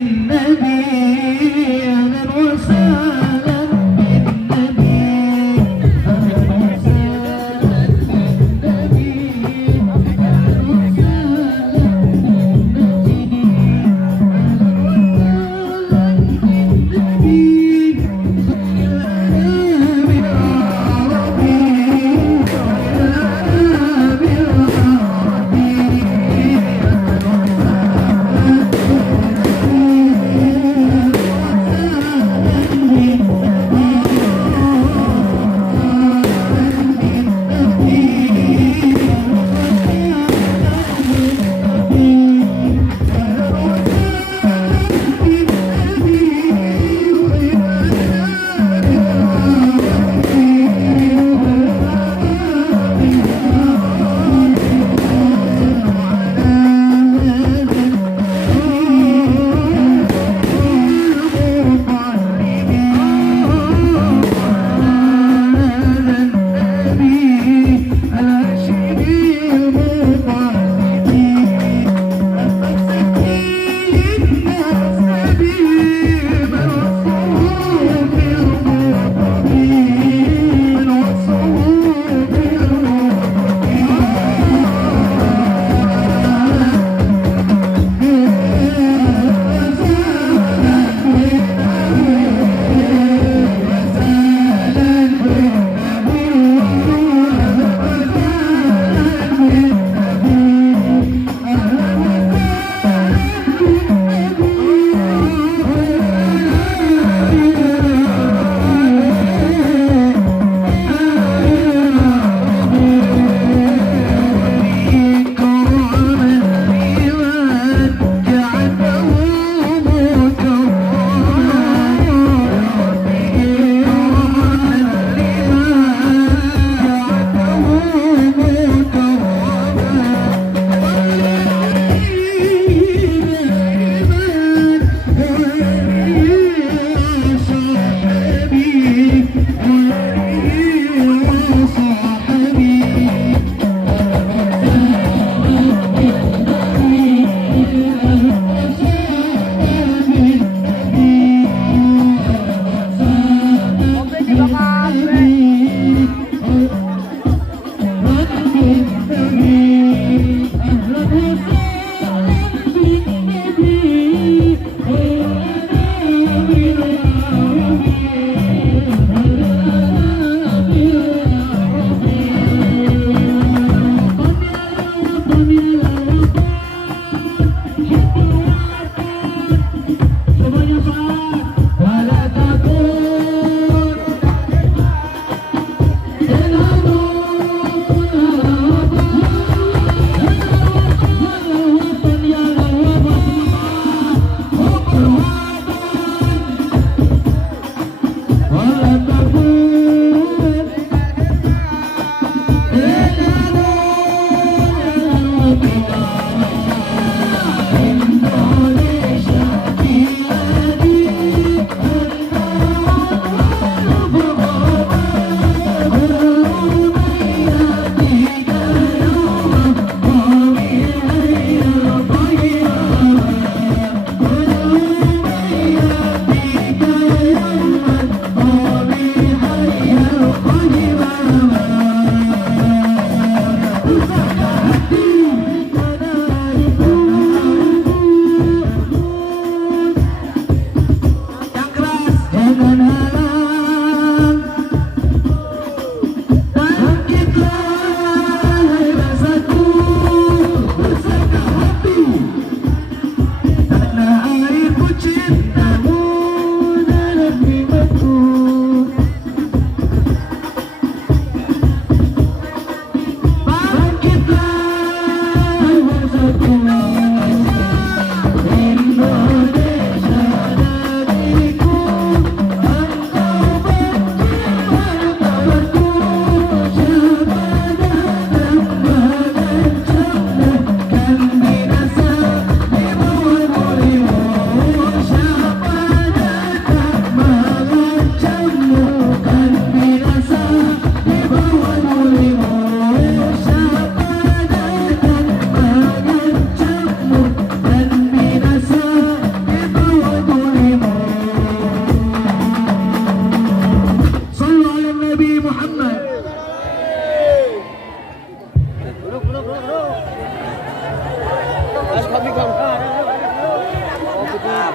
Thank you.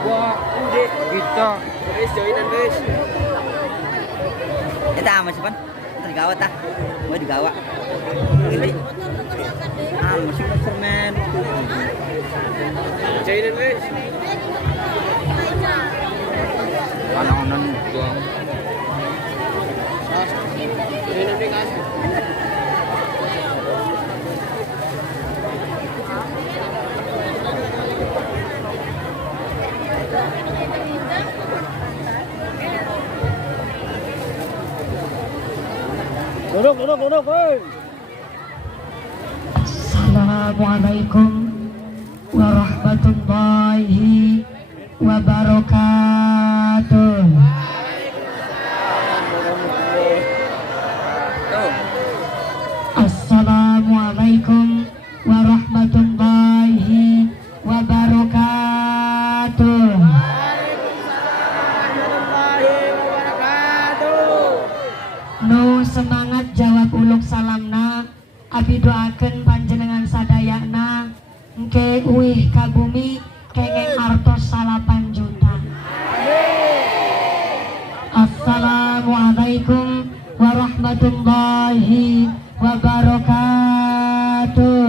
Wah, udah gitu. Guys, joinan guys. Kita masih pan? Kita digawat ah. Gua digawat. Ini. Masih permen. Joinan guys. Anak-anak dong. Joinan guys. Duduk, woi. Assalamualaikum warahmatullahi wabarakatuh. Assalamualaikum warahmatullahi wabarakatuh. Nu semangat jawab uluk salamna, abi doakeun panjenengan sadayana engke uih ka bumi kengeng artos 8 juta. Assalamualaikum warahmatullahi wabarakatuh.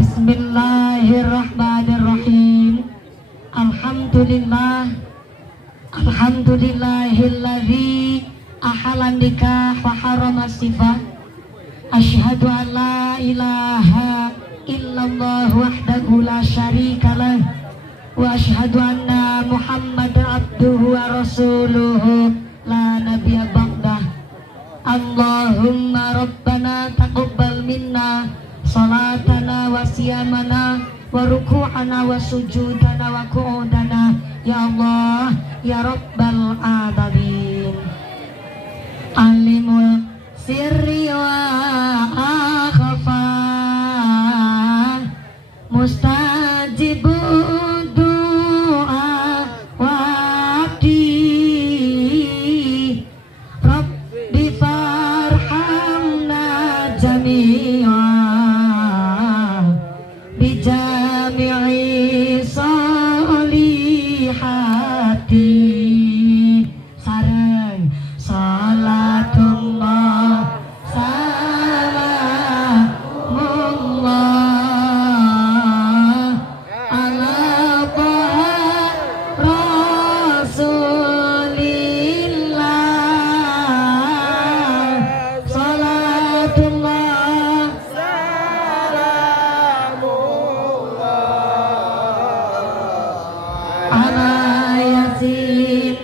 Bismillahirrahmanirrahim. Alhamdulillahilladzi ahalan nikah wa harama sifah. Asyhadu an la ilaha illallah wahdahu la syarikalah wa asyhadu anna Muhammadan abduhu wa rasuluhu la nabiyya ba'dah. Allahumma rabbana taqabbal minna salatana wa siyamana wa ruku'ana wa sujudana wa qu'udana ya Allah ya Rabbal alamin. Alimul sirri wa akhfa mustajibu du'a wa abdi Rabbi farhamna jami'a bijami'i solihati. Sareng salatullah salamullah ala taha rasulillah. Salatullah ala yasin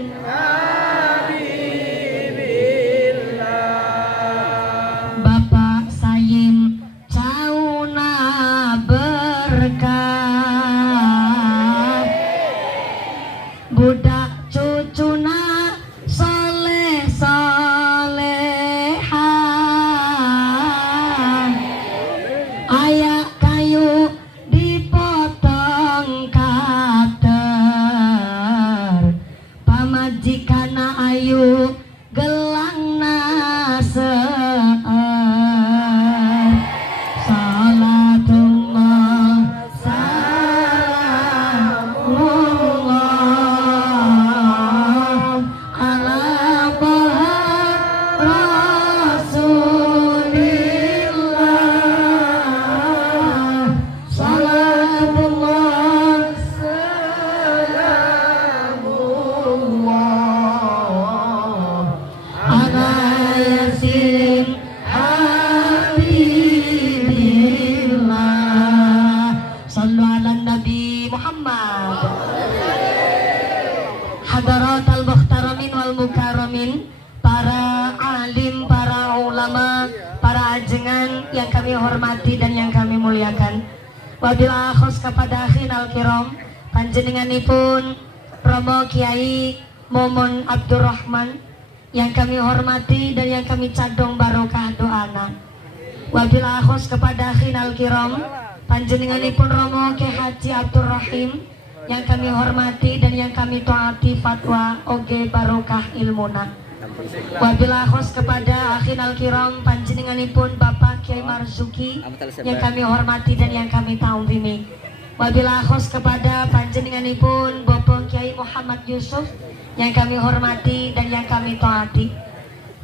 Bapak Sayim Cauna berkah, budak cucuna soleh soleha, ayak kayu dipotong kater, pamajikana ayu gelangna seueur. Salatullah salamullah ala taha rasulillah. Salatullah salamullah ala yasin habibillah. Sallu ala Nabi Muhammad. Hadaratul muhtaramin wal mukarramin, para alim, para ulama, para ajengan yang kami hormati dan yang kami muliakan. Wabil akhos kepada akhinal kiram, panjenenganipun Romo Kiai Momon Abdurrahman yang kami hormati dan yang kami cadong barokah doana. Wabil akhos kepada akhinal kiram, panjenenganipun Romo Kiai Haji Abdurrahim yang kami hormati dan yang kami taati fatwa oge barokah ilmuna. Wabillahi khos kepada akhinal kiram panjenenganipun Bapak Kiai Marzuki yang kami hormati dan yang kami ta'zimi. Wabillahi khos kepada panjenenganipun Bapak Kiai Muhammad Yusuf yang kami hormati dan yang kami taati.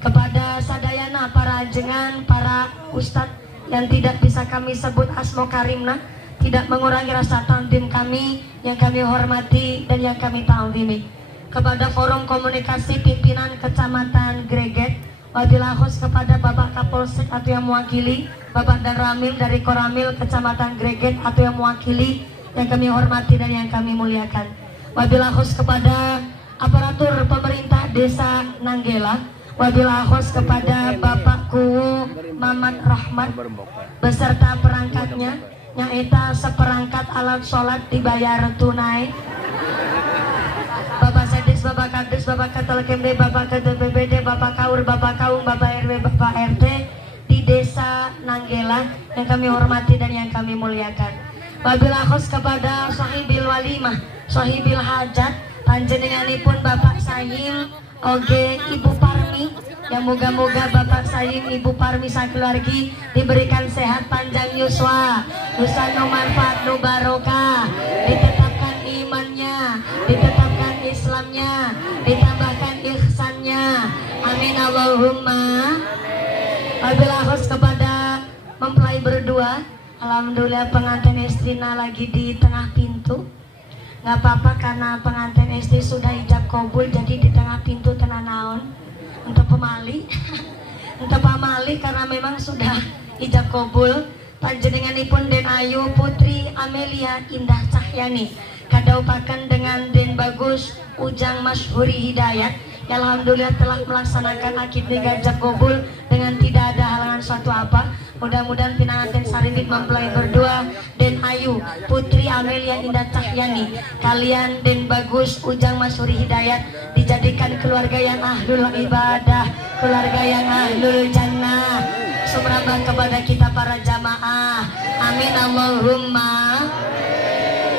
Kepada sadayana para ajengan, para ustadz yang tidak bisa kami sebut asmo karimna, tidak mengurangi rasa ta'zim kami yang kami hormati dan yang kami ta'zimi. Kepada forum komunikasi pimpinan Kecamatan Greget, wabillahi khos kepada Bapak Kapolsek atau yang mewakili, Bapak dan Ramil dari Koramil Kecamatan Greget atau yang mewakili, yang kami hormati dan yang kami muliakan. Wabillahi khos kepada aparatur pemerintah Desa Nanggela, wabillahi khos kepada Bapak Kuwu Mamat Rahmat beserta perangkatnya, yang eta seperangkat alat sholat dibayar tunai. Bapak Sedis, Bapak Kadis, Bapak Ketel Kemde, Bapak Ketel BPD, Bapak Kaur, Bapak Kaum, Bapak RW, Bapak RT di Desa Nanggela yang kami hormati dan yang kami muliakan. Wabillahi khos kepada Sahibil Walimah, Sahibil Hajat, panjenenganipun Bapak Sayim, oge Ibu Parmi, yang moga-moga Bapak Sayim, Ibu Parmi sakeluargi diberikan sehat panjang yuswa, usaha no manfaat no barokah, ditetapkan imannya, ditetapkan Islamnya, ditambahkan ihsannya, amin Allahumma. Wabillahi khos kepada mempelai berdua, alhamdulillah pengantin istrina lagi di tengah pintu. Nggak apa-apa karena pengantin istri sudah ijab kabul, jadi di tengah pintu tenang naon untuk pemali untuk pamali karena memang sudah ijab kabul. Panjenenganipun Den Ayu Putri Amelia Indah Cahyani kadaupaken dengan Den Bagus Ujang Masyhuri Hidayat, yang alhamdulillah telah melaksanakan akid nikah ijab kabul dengan tidak ada halangan suatu apa. Mudah-mudahan pinanganten saribit mempelai berdua Den Ayu Putri Amelia Indah Cahyani kalian Den Bagus Ujang Masyhuri Hidayat dijadikan keluarga yang ahlul ibadah, keluarga yang ahlul jannah. Sumrambah kepada kita para jamaah, amin Allahumma.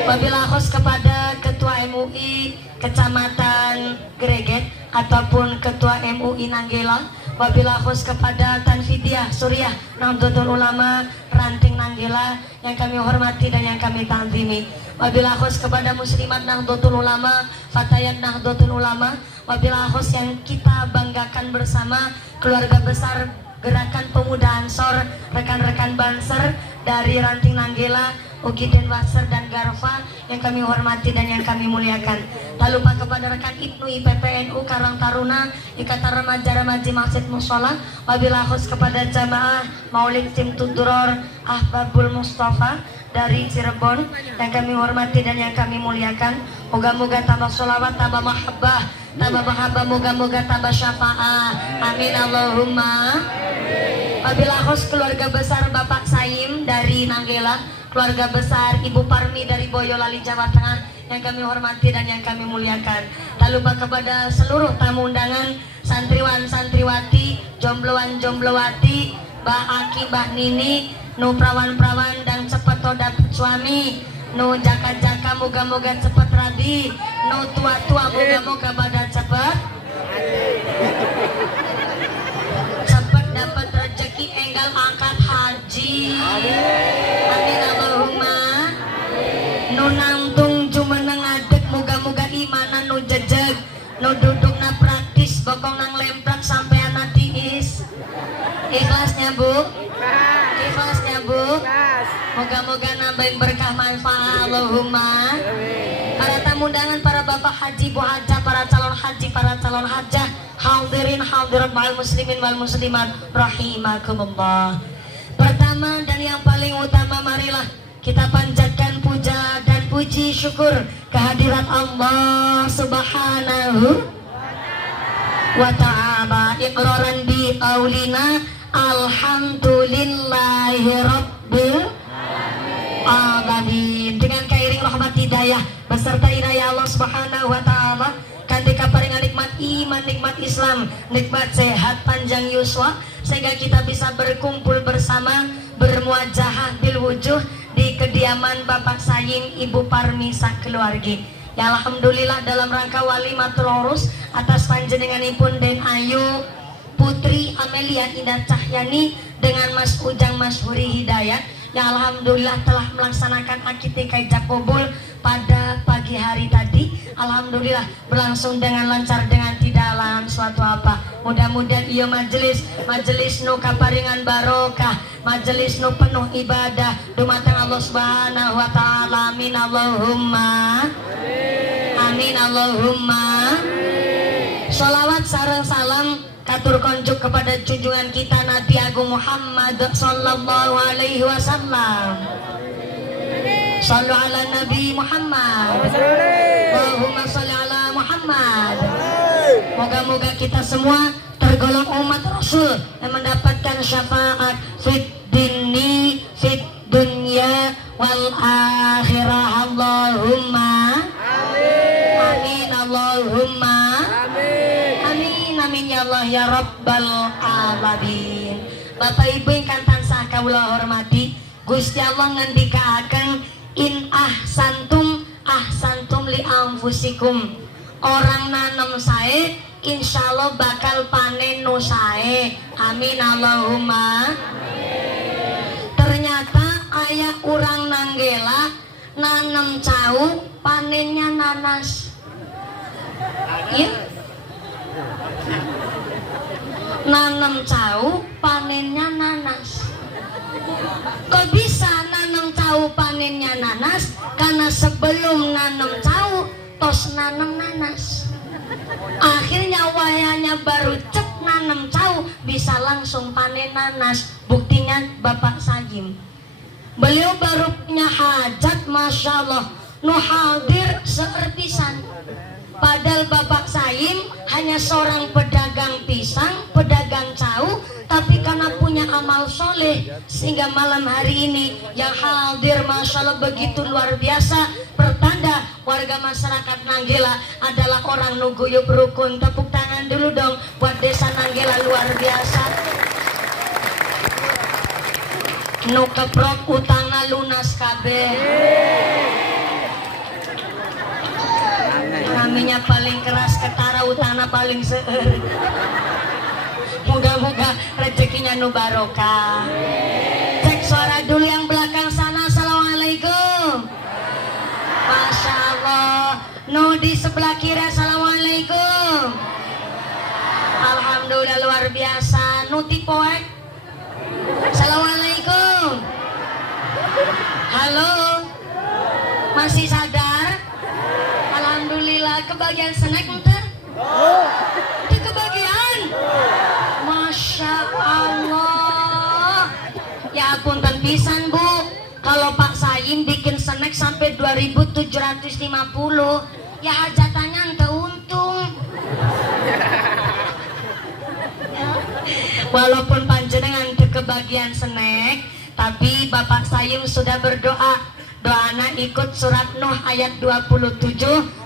Wabillahi khos kepada Ketua MUI Kecamatan Greget ataupun Ketua MUI Nanggela, wabillahi khos kepada Tanfidiah Suriah Nahdlatul Ulama Ranting Nanggela yang kami hormati dan yang kami ta'zimi. Wabillahi khos kepada Muslimat Nahdlatul Ulama, Fatayat Nahdlatul Ulama, wabillahi khos yang kita banggakan bersama keluarga besar Gerakan Pemuda Ansor, rekan-rekan Banser dari Ranting Nanggela, Ugi Denwasser dan Garfa yang kami hormati dan yang kami muliakan. Tak lupa kepada rekan Ibnu IPPNU Karang Taruna, Ikatan Remaja-Remaji Masjid Mushola, wabillahi khos kepada jamaah Maulid Tim Tuduror Ahbabul Mustafa dari Cirebon yang kami hormati dan yang kami muliakan. Moga-moga tambah sholawat, tambah mahabbah, moga-moga tambah syafaat, amin Allahumma. Wabillahi khos keluarga besar Bapak Saim dari Nanggela, keluarga besar Ibu Parmi dari Boyolali Jawa Tengah yang kami hormati dan yang kami muliakan. Tak lupa kepada seluruh tamu undangan, santriwan santriwati, jombloan jomblowati, Mbah Aki, Mbah Nini, nu prawan-prawan dan cepet dapet suami, nu jaka-jaka moga-moga cepet rabi, nu tua-tua moga-moga pada cepet dapat rezeki enggal angkat haji, amin Allahumma. Nu nangtung cuma ngadeg moga-moga imanan nu jejeg, nu dudukna praktis bokong nang lemprak sampai anak tiis. Ikhlasnya Bu, ikhlasnya Bu, moga-moga nambahin berkah manfaat Allahumma. Para tamu undangan, para bapak haji, bu hajah, para calon haji, para calon hajah, hadirin hadirat wal muslimin wal muslimat rahimakumullah. Pertama dan yang paling utama, marilah kita panjatkan puja dan puji syukur kehadirat Allah Subhanahu wa ta'ala. Iqraran bi qaulina alhamdulillahi rabbil alamin. Dengan kairing rahmat hidayah beserta inayah Allah Subhanahu wa ta'ala, kantika paringan nikmat iman, nikmat Islam, nikmat sehat panjang yuswa, sehingga kita bisa berkumpul bersama, bermuajahah bil wujuh di kediaman Bapak Sayim Ibu Parmi sakeluargi. Ya alhamdulillah dalam rangka walimatul urus atas panjenenganipun Den Ayu Putri Amelia Indah Cahyani dengan Mas Ujang Masyhuri Hidayat yang alhamdulillah telah melaksanakan akikah ijab kabul pada pagi hari tadi. Alhamdulillah berlangsung dengan lancar, dengan tidak lawan suatu apa. Mudah-mudahan iya majelis nu kaparingan barokah, majelis nu penuh ibadah dumateng Allah Subhanahu wa taala. Amin Allahumma amin Allahumma. Sholawat sareng salam katur konjuk kepada junjungan kita Nabi Agung Muhammad sallallahu alaihi wasallam. Shallu ala Nabi Muhammad. Allahumma shalli ala Muhammad. Moga-moga kita semua tergolong umat Rasul yang mendapatkan syafaat fit dini fit dunya wal akhirah. Allahumma amin Allahumma amin amin ya Allah ya Rabbal alamin. Bapak Ibu ingkang tansah kawula hormati, Gusti Allah ngendikaaken in ahsantum ahsantum li anfusikum. Orang nanem sae insyaallah bakal panen nu sae. Amin Allahumma. Ternyata aya urang nanggela nanem cau panennya nanas. Ya? Nanem cau panennya nanas. Kok bisa nanam cau panennya nanas? Karena sebelum nanam cau tos nanam nanas. Akhirnya wayanya baru cek nanam cau bisa langsung panen nanas. Buktinya Bapak Sajim, beliau baru punya hajat, Masya Allah, nu hadir seerpisan. Padahal Bapak Saim hanya seorang pedagang pisang, pedagang cau, tapi karena punya amal soleh sehingga malam hari ini yang hadir Masya Allah begitu luar biasa. Pertanda warga masyarakat Nanggela adalah orang nu guyub rukun. Tepuk tangan dulu dong buat desa Nanggela, luar biasa. Nu keprok utangna lunas kabeh. Namanya paling keras ketara utangna paling seueur. Moga-moga rezekinya nu barokah. Cek suara dulu yang belakang sana. Assalamualaikum. Masya Allah. Nu di sebelah kiri. Assalamualaikum. Alhamdulillah luar biasa. Nu ti poek. Assalamualaikum. Halo. Masih sadar? Alhamdulillah. Kebagian snack ente? Di kebagian. Masya Allah. Ya punten pisan Bu, kalau Pak Saim bikin snack sampai 2.750, ya hajatannya ente untung. Walaupun panjenengan teu kebagian snack, tapi Bapak Saim sudah berdoa. Doana ikut surat Nuh ayat 27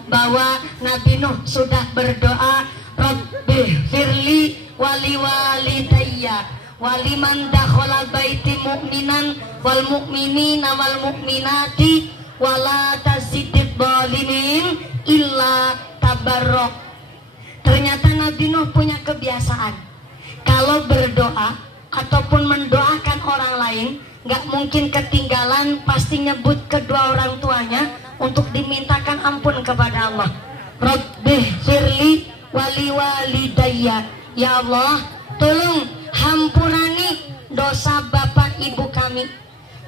bahwa Nabi Nuh sudah berdoa, Rabbi firli wali walidayya waliman dakhala baiti mu'minan wal mu'minina wal mu'minati wala tazidid zalimin illa tabarrok. Ternyata Nabi Nuh punya kebiasaan kalau berdoa ataupun mendoakan orang lain nggak mungkin ketinggalan, pasti nyebut kedua orang tuanya untuk dimintakan ampun kepada Allah. Rabbi firli wali walidayya, ya Allah tolong hampurani dosa bapak ibu kami.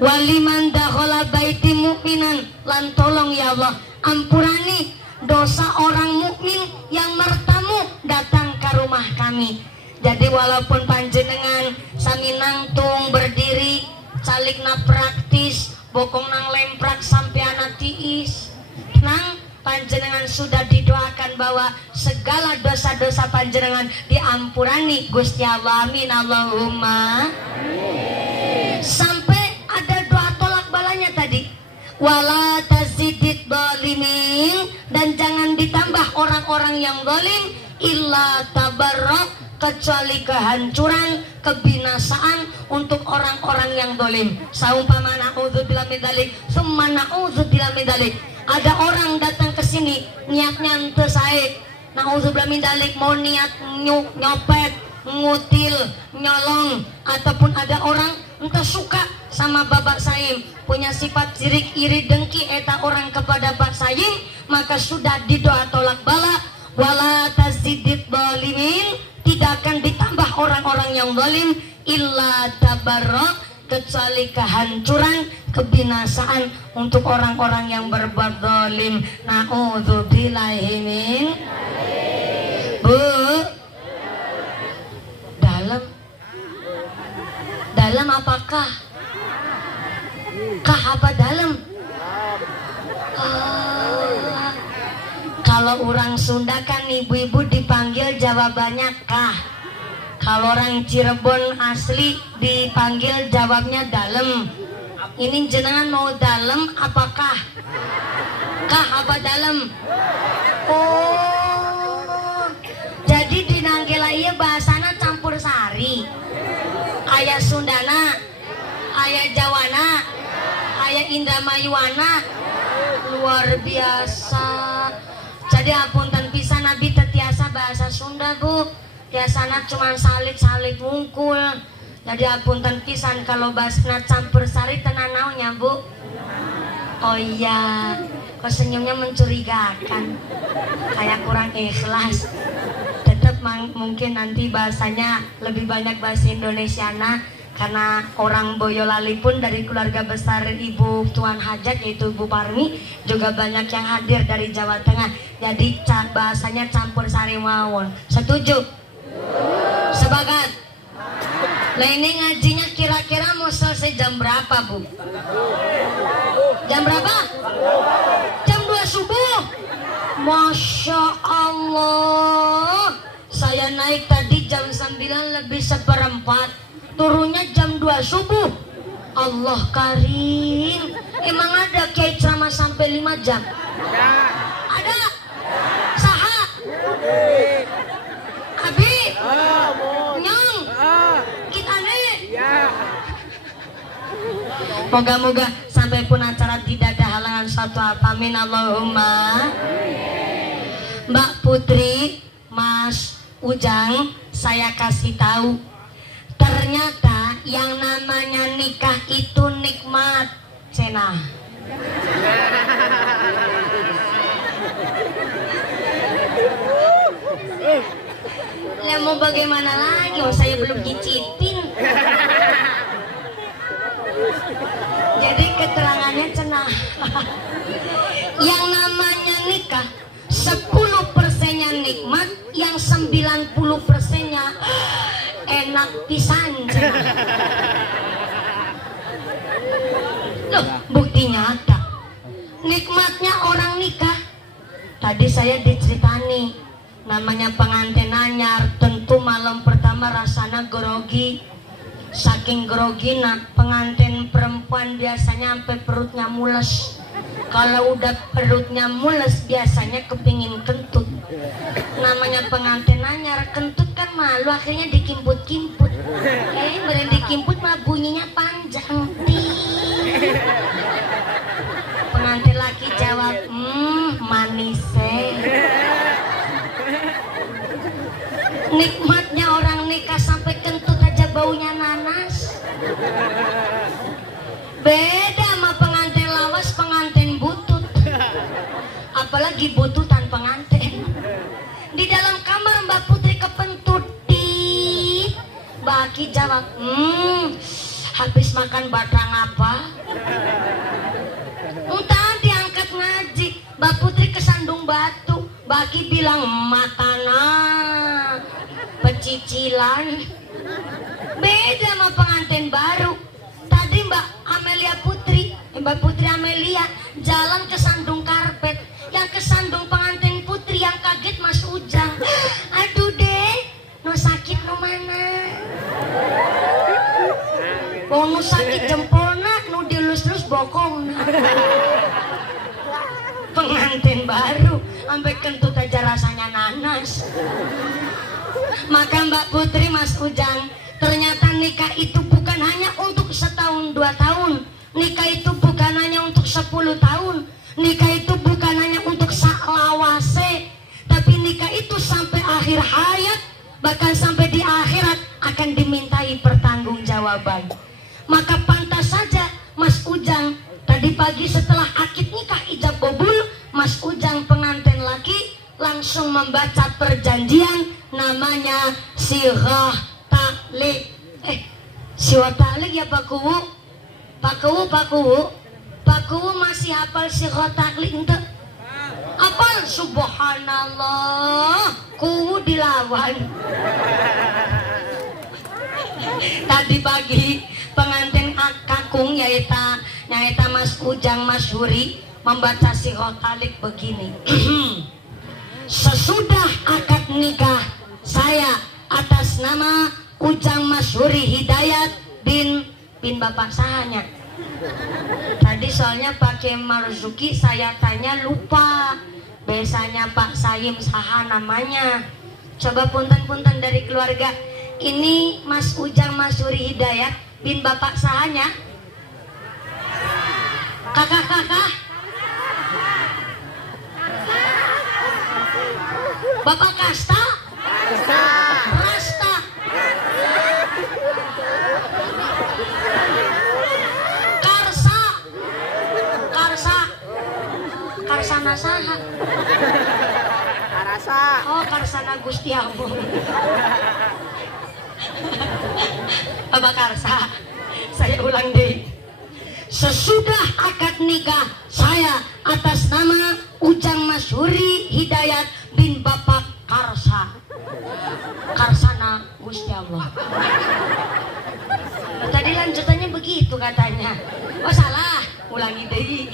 Waliman dakhala baiti mu'minan, lan tolong ya Allah ampurani dosa orang mukmin yang bertamu datang ke rumah kami. Jadi walaupun panjenengan sami nangtung berdiri calikna praktis, bokong nang lemprak sampai anak tiis, nang panjenengan sudah didoakan bahwa segala dosa-dosa panjenengan diampurani Gusti Allah. Amin Allahumma. Sampai ada doa tolak balanya tadi, wala tazidid zalimin, dan jangan ditambah orang-orang yang zalim, illa tabarrak, kecuali kehancuran, kebinasaan untuk orang-orang yang zalim. Saumpama na'udzubillah min dzalik, tsumma na'udzubillah min dzalik. ada orang datang ke sini niatnya ente sae, naudzubillah min dalik, mau niat nyopet, ngutil, nyolong, ataupun ada orang entah suka sama Bapak Saim, punya sifat sirik, iri, dengki eta orang kepada Pak Saim, maka sudah didoa tolak bala. Wala tazidid zalimin, tidak akan ditambah orang-orang yang zalim illa tabarrak, kecuali kehancuran, kebinasaan untuk orang-orang yang berbuat zalim. Na'udzubillahi min. Bu, dalam apakah? Kah apa dalam? Kalau orang Sunda kan ibu-ibu dipanggil jawabannya kah. Kalau orang Cirebon asli dipanggil jawabnya dalam. Ini jenengan mau dalam apakah? Kah apa dalam? Oh, jadi di Nanggela iya bahasana campur sari. Aya Sundana, aya Jawana, aya Indramayuana, luar biasa. Jadi apunten pisan Nabi tetiasa bahasa Sunda Bu, biasanya cuma salit-salit wungkul. Jadi apunten pisan kalau bahasana campur sari tenan naonnya Bu. Oh iya, kok senyumnya mencurigakan, kayak kurang ikhlas. Tetap mungkin nanti bahasanya lebih banyak bahasa Indonesiana, karena orang Boyolali pun dari keluarga besar Ibu Tuan Hajat yaitu Ibu Parmi juga banyak yang hadir dari Jawa Tengah. Jadi bahasanya campur sari mawon. Setuju? Sepakat? Nah ini ngajinya kira-kira mau selesai jam berapa Bu? Jam berapa? Jam 2 subuh. Masya Allah, saya naik tadi jam 9:09, turunnya jam 2 subuh. Allah karim. Emang ada kiai ceramah sampai 5 jam? Ada? Saha? Abi? Nyong? Kita nih? Moga-moga sampai pun acara tidak ada halangan satu apa. Amin Allahumma. Mbak Putri, Mas Ujang, saya kasih tahu, ternyata yang namanya nikah itu nikmat. Cena. Lah mau bagaimana lagi? Oh, saya belum dicipin. Jadi keterangannya cenah. Yang namanya nikah 10%-nya nikmat, yang 90%-nya enak pisan. Loh, bukti nyata. Nikmatnya orang nikah. Tadi saya diceritani, namanya pengantin anyar, tentu malam pertama rasanya grogi. Saking grogina, pengantin perempuan biasanya sampai perutnya mules. Kalau udah perutnya mules biasanya kepingin kentut. Namanya pengantin anyar, kentut kan malu, akhirnya dikimput-kimput. Beren dikimput mah bunyinya panjang. Pengantin laki jawab, manis. Nikmatnya orang nikah sampai kentut aja baunya nanas. Beda sama pengantin lawas, pengantin butut. Apalagi bututan pengantin. Di dalam kamar Mbak Putri kepentut. Mbak Aki jawab, habis makan batang apa? Entah diangkat ngaji. Mbak Putri kesandung batu. Mbak Aki bilang, makanan pecicilan. Beda sama pengantin baru. Tadi Mbak Putri Amelia jalan ke sandung karpet. Yang kesandung pengantin Putri, yang kaget Mas Ujang. Aduh deh, no sakit no mana? Oh, no sakit jempolna, no dilus-lus bokong. Pengantin baru sampai kentut aja rasanya nanas. Maka Mbak Putri, Mas Ujang, ternyata nikah itu bukan hanya untuk 1 tahun 2 tahun. Nikah itu bukan hanya untuk 10 tahun. Nikah itu hayat bahkan sampai di akhirat akan dimintai pertanggungjawaban. Maka pantas saja Mas Ujang tadi pagi setelah akad nikah ijab kabul, Mas Ujang pengantin laki langsung membaca perjanjian namanya sirah taklik. Sirah taklik ya Pak Kuwu? Pak Kuwu masih hafal sirah taklik ente? Apal? Subhanallah, Kuwu dilawan. Tadi pagi pengantin kakung nyaita Mas Ujang Masyuri membaca sirah taklik begini. Sesudah akad nikah saya atas nama Ujang Masyuri Hidayat bin bapak sahanya. Tadi soalnya pakai Marzuki saya tanya lupa. Biasanya Pak Sayim saha namanya. Coba punten-punten dari keluarga. Ini Mas Ujang Masyuri Hidayat bin bapak sahanya. Kakak-kakak. Bapak Kasta? Rasta. Karsana saha? Karasa. Oh, Karsana Gusti Agung. Bapak Karsa, saya ulang deh. Sesudah akad nikah saya atas nama Ujang Masyuri Hidayat bin Bapak Karsa. Karsana Gusti Allah. Tadi lanjutannya begitu katanya. Oh salah, ulangi deh.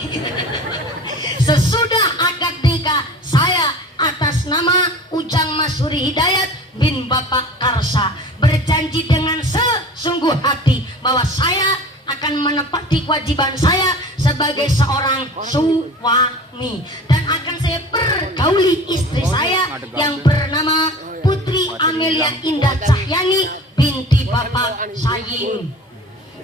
Sesudah akad nikah saya atas nama Ujang Masyuri Hidayat bin Bapak Karsa berjanji dengan sesungguh hati bahwa saya akan menepati kewajiban saya sebagai seorang suami dan akan saya pergauli istri saya yang bernama Putri Amelia Indah Cahyani binti Bapak Sayim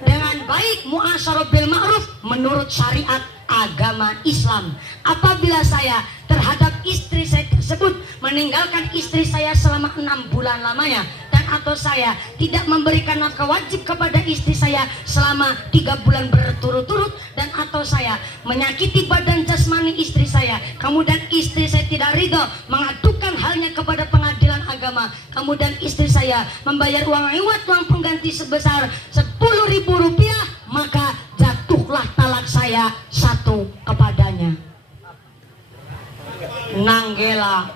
dengan baik muasyarah bil ma'ruf menurut syariat agama Islam. Apabila saya terhadap istri saya tersebut meninggalkan istri saya selama 6 bulan lamanya dan atau saya tidak memberikan nafkah wajib kepada istri saya selama 3 bulan berturut-turut dan atau saya menyakiti badan jasmani istri saya, kemudian istri saya tidak ridho mengadukan halnya kepada pengadilan agama, kemudian istri saya membayar uang iwat, uang pengganti sebesar Rp10.000, maka jatuhlah talak saya satu kepadanya. Nanggela.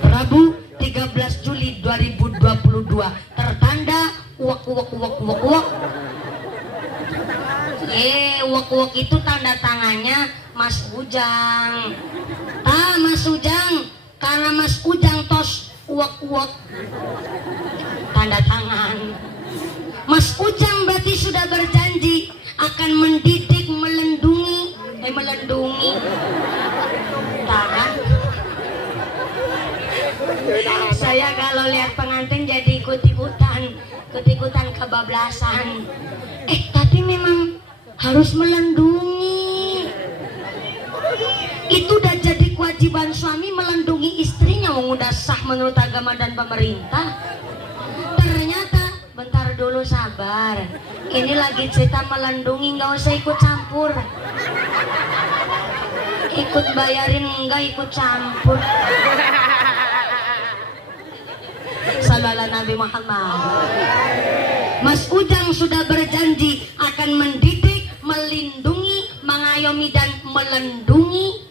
Rabu 13 Juli 2022 tertanda uak. Uak itu tanda tangannya Mas Ujang. Mas Ujang, karena Mas Ujang tos uak tanda tangan. Mas Ujang berarti sudah berjanji akan mendidik, melindungi tangan. Saya kalau lihat pengantin jadi ikut-ikutan kebablasan. Tapi memang harus melindungi. Itu udah jadi kewajiban suami melindungi istrinya, udah sah menurut agama dan pemerintah. Ternyata bentar dulu sabar. Ini lagi cerita melindungi, nggak usah ikut campur. Ikut bayarin enggak, ikut campur. Sallallahu Nabi Muhammad. Mas Ujang sudah berjanji akan mendidik, melindungi, mengayomi dan melindungi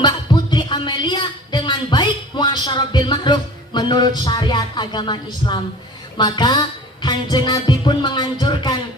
Mbak Putri Amelia dengan baik muasyarah bil ma'ruf menurut syariat agama Islam. Maka Kanjeng Nabi pun menganjurkan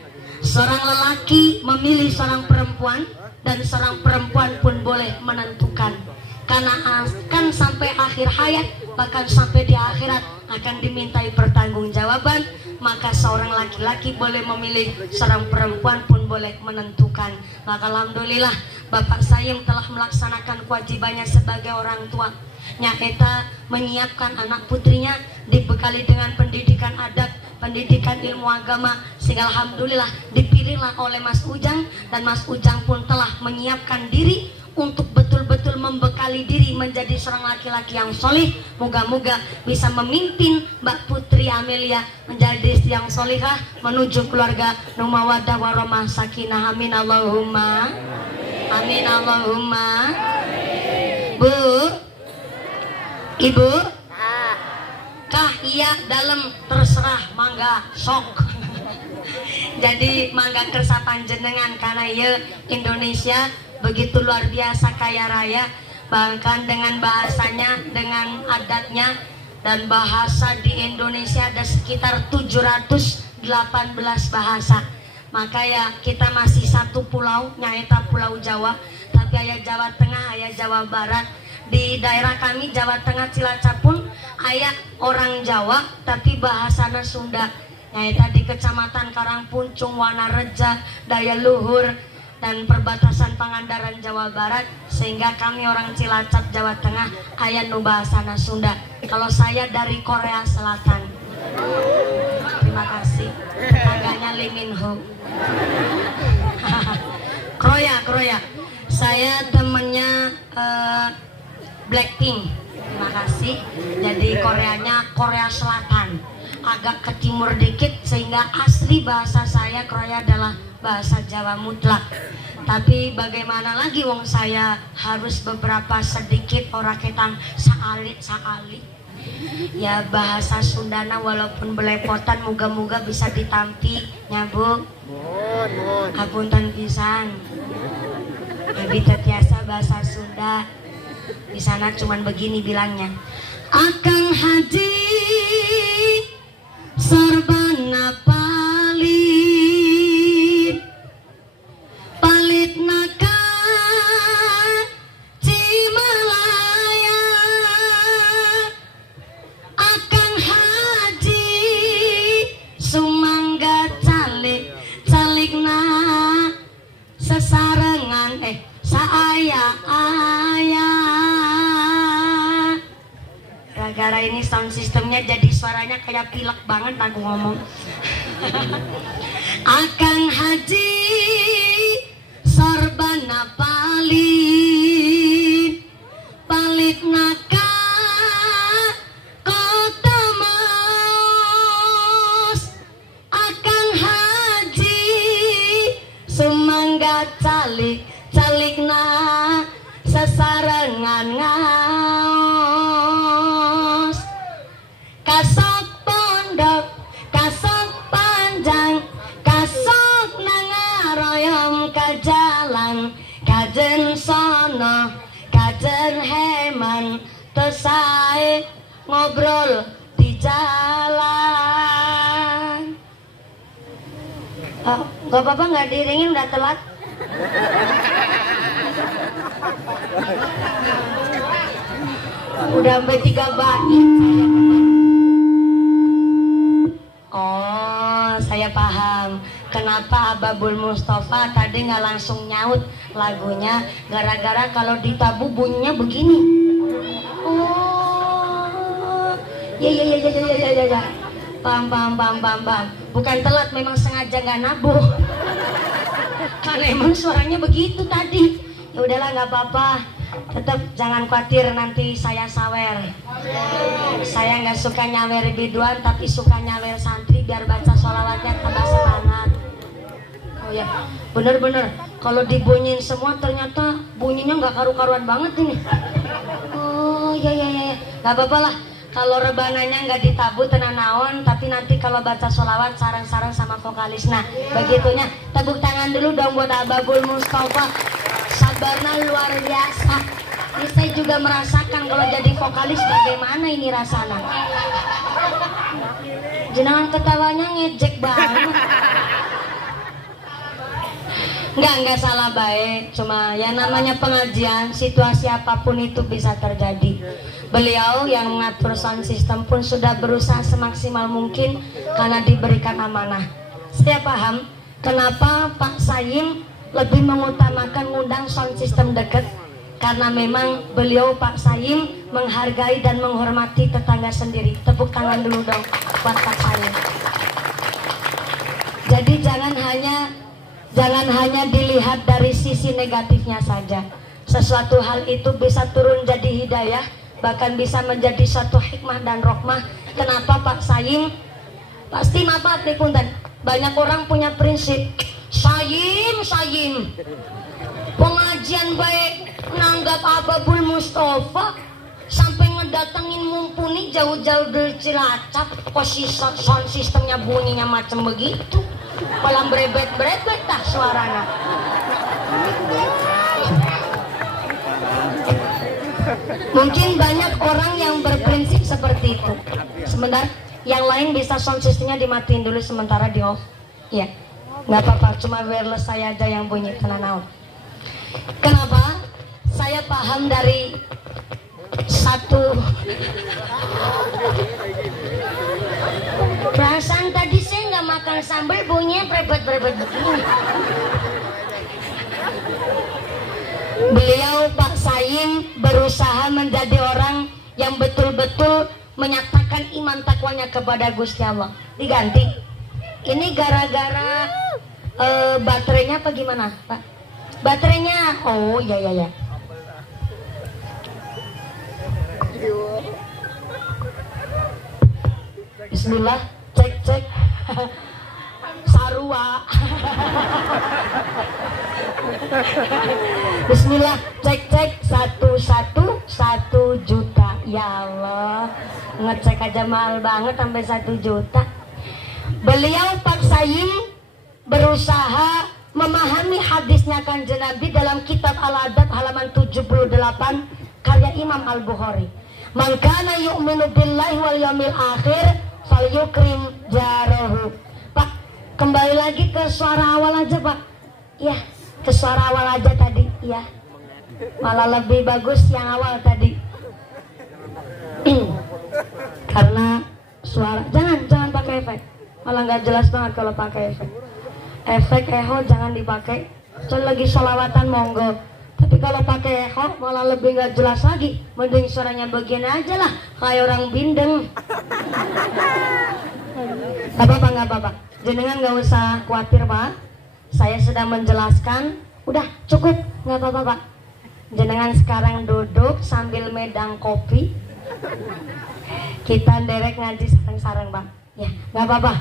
seorang lelaki memilih seorang perempuan dan seorang perempuan pun boleh menentukan, karena akan sampai akhir hayat, bahkan sampai di akhirat akan dimintai pertanggungjawaban. Maka seorang laki-laki boleh memilih, seorang perempuan pun boleh menentukan. Maka alhamdulillah Bapak Sayim telah melaksanakan kewajibannya sebagai orang tua. Nyaketa menyiapkan anak putrinya dibekali dengan pendidikan adab, pendidikan ilmu agama, sehingga alhamdulillah dipilihlah oleh Mas Ujang, dan Mas Ujang pun telah menyiapkan diri untuk betul-betul betul-betul membekali diri menjadi seorang laki-laki yang solih. Moga-moga bisa memimpin Mbak Putri Amelia menjadi istri yang solihah menuju keluarga numawadah warahmah sakinah. Amin Allahumma amin Allahumma. Bu, Ibu, kah iya dalam terserah mangga sok. Jadi mangga kersa panjenengan karena ya Indonesia begitu luar biasa kaya raya, bahkan dengan bahasanya, dengan adatnya, dan bahasa di Indonesia ada sekitar 718 bahasa. Maka ya kita masih satu pulau, nyaita Pulau Jawa, tapi ayah Jawa Tengah, ayah Jawa Barat. Di daerah kami Jawa Tengah Cilacap pun ayah orang Jawa tapi bahasana Sunda. Nyaita di Kecamatan Karangpuncung, Wanareja, Daya Luhur, dan perbatasan Pangandaran Jawa Barat, sehingga kami orang Cilacap Jawa Tengah ayah nu bahasana Sunda. Kalau saya dari Korea Selatan. Terima kasih. Tangganya Lee Min Ho. Kroya. Saya temennya Blackpink. Terima kasih. Jadi Koreanya Korea Selatan, agak ke timur dikit, sehingga asli bahasa saya Korea adalah bahasa Jawa mutlak. Tapi bagaimana lagi wong saya harus beberapa sedikit orang ketang sakali. Ya bahasa Sundana walaupun belepotan moga-moga bisa ditampi nyabuk. Hapunten pisan. Abi tetiasa bahasa Sunda. Di sana cuman begini bilangnya. Akang Haji sorbana palit naka Cimalaya. Akang Haji sumangga calikna sesarengan saaya. Gara-gara ini sound systemnya jadi suaranya kayak pilek banget aku ngomong. Akang Haji sorbana palit naka kota Maus. Akang Haji sumangga calikna sesarengan ngaos. Kasok pondok, kasok panjang, kasok nangaroyom ka jalan, kajen sono, kajen heman, tesae ngobrol di jalan. Oh, gak apa-apa, nggak diringin, udah telat. Udah sampai 3 bait saya. Oh, saya paham kenapa Ababul Mustafa tadi nggak langsung nyaut lagunya, gara-gara kalau ditabu bunyinya begini. Oh, ya. Paham. Bukan telat, memang sengaja nggak nabuh. Karena emang suaranya begitu tadi. Ya udahlah, nggak apa-apa. Tetap jangan khawatir nanti saya sawer. Saya nggak suka nyawer biduan, tapi suka nyawer santri biar baca sholawatnya tambah semangat. Oh ya, bener-bener. Kalau dibunyiin semua ternyata bunyinya nggak karu-karuan banget ini. Oh ya, nggak apa-apa lah. Kalau rebananya nggak ditabu tenang naon, tapi nanti kalau baca sholawat sarang-sarang sama vokalis. Nah, begitunya. Tepuk tangan dulu dong buat Ababul Mustafa. Sabarnya luar biasa. Ini saya juga merasakan kalau jadi vokalis bagaimana ini rasanya. Jenengan ketawanya ngejek banget. Enggak salah baik. Cuma ya namanya pengajian, situasi apapun itu bisa terjadi. Beliau yang mengatur sound system pun sudah berusaha semaksimal mungkin karena diberikan amanah. Saya paham kenapa Pak Saim lebih mengutamakan ngundang sound system dekat, karena memang beliau Pak Saim menghargai dan menghormati tetangga sendiri. Tepuk tangan dulu dong buat Pak Saim. Jadi jangan hanya dilihat dari sisi negatifnya saja, sesuatu hal itu bisa turun jadi hidayah, bahkan bisa menjadi satu hikmah dan rahmah. Kenapa Pak Saim? Pasti maaf nih punten. Banyak orang punya prinsip Saim pengajian baik nanggap Ababul Mustafa sampai ngedatengin mumpuni jauh-jauh dari Cilacap, kok sound sistemnya bunyinya macam begitu, malah berebet-berebet tah suaranya. Mungkin banyak orang yang berprinsip seperti itu. Sebentar, yang lain bisa sound systemnya dimatiin dulu sementara di off. Ya, nggak apa-apa, cuma wireless saya aja yang bunyi kena naon. Kenapa? Saya paham dari satu. Perasaan tadi saya nggak makan sambal, bunyinya berebet-berebet begini. Beliau Pak Saim berusaha menjadi orang yang betul-betul menyatakan iman takwanya kepada Gusti Allah. Diganti. Ini gara-gara baterainya apa gimana, Pak? Baterainya, oh ya. Bismillah, cek. Sarua. Bismillah, cek 1 juta. Ya Allah, ngecek aja mahal banget sampai 1 juta. Beliau Pak Saim berusaha memahami hadisnya Kanjeng Nabi dalam kitab Al-Adab halaman 78 karya Imam Al-Bukhari. Man kana yu'minu billahi wal yaumil akhir falyukrim jarahu. Pak, kembali lagi ke suara awal aja, Pak. Ya, ke suara awal aja tadi, ya. Malah lebih bagus yang awal tadi. Karena suara, jangan pakai efek. Malah nggak jelas banget kalau pakai efek. Efek echo jangan dipakai. Kalau lagi sholawatan monggo. Tapi kalau pakai echo malah lebih nggak jelas lagi. Mending suaranya begini aja lah, kayak orang bindeng. Nggak apa-apa. Jenengan nggak usah khawatir, Pak. Saya sedang menjelaskan. Udah cukup, nggak apa-apa, Pak. Jenengan sekarang duduk sambil medang kopi. Kita derek ngaji sareng-sareng, Pak. Ya, nggak apa-apa.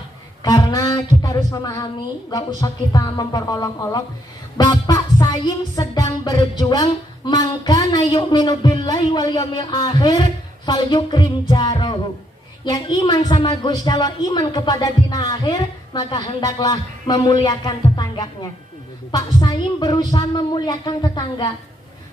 Karena kita harus memahami, nggak usah kita memperolok-olok. Bapak Saim sedang berjuang, mangkana yu'minu billahi wal yaumil akhir falyukrim jarahu. Yang iman sama Gusti Allah, iman kepada dina akhir, maka hendaklah memuliakan tetangganya. Pak Saim berusaha memuliakan tetangga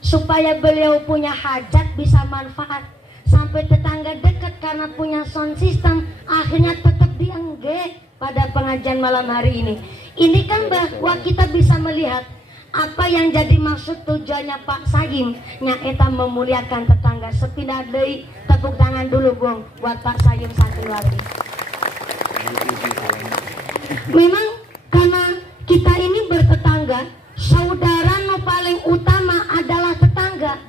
supaya beliau punya hajat bisa manfaat. Sampai tetangga dekat karena punya sound system, akhirnya tetap diengge pada pengajian malam hari ini. Ini kan bahwa kita bisa melihat apa yang jadi maksud tujuannya Pak Saim, nyaeta memuliakan tetangga. Sepindah deui, tepuk tangan dulu Bung buat Pak Saim satu lagi. Memang karena kita ini bertetangga, saudara no paling utama adalah tetangga.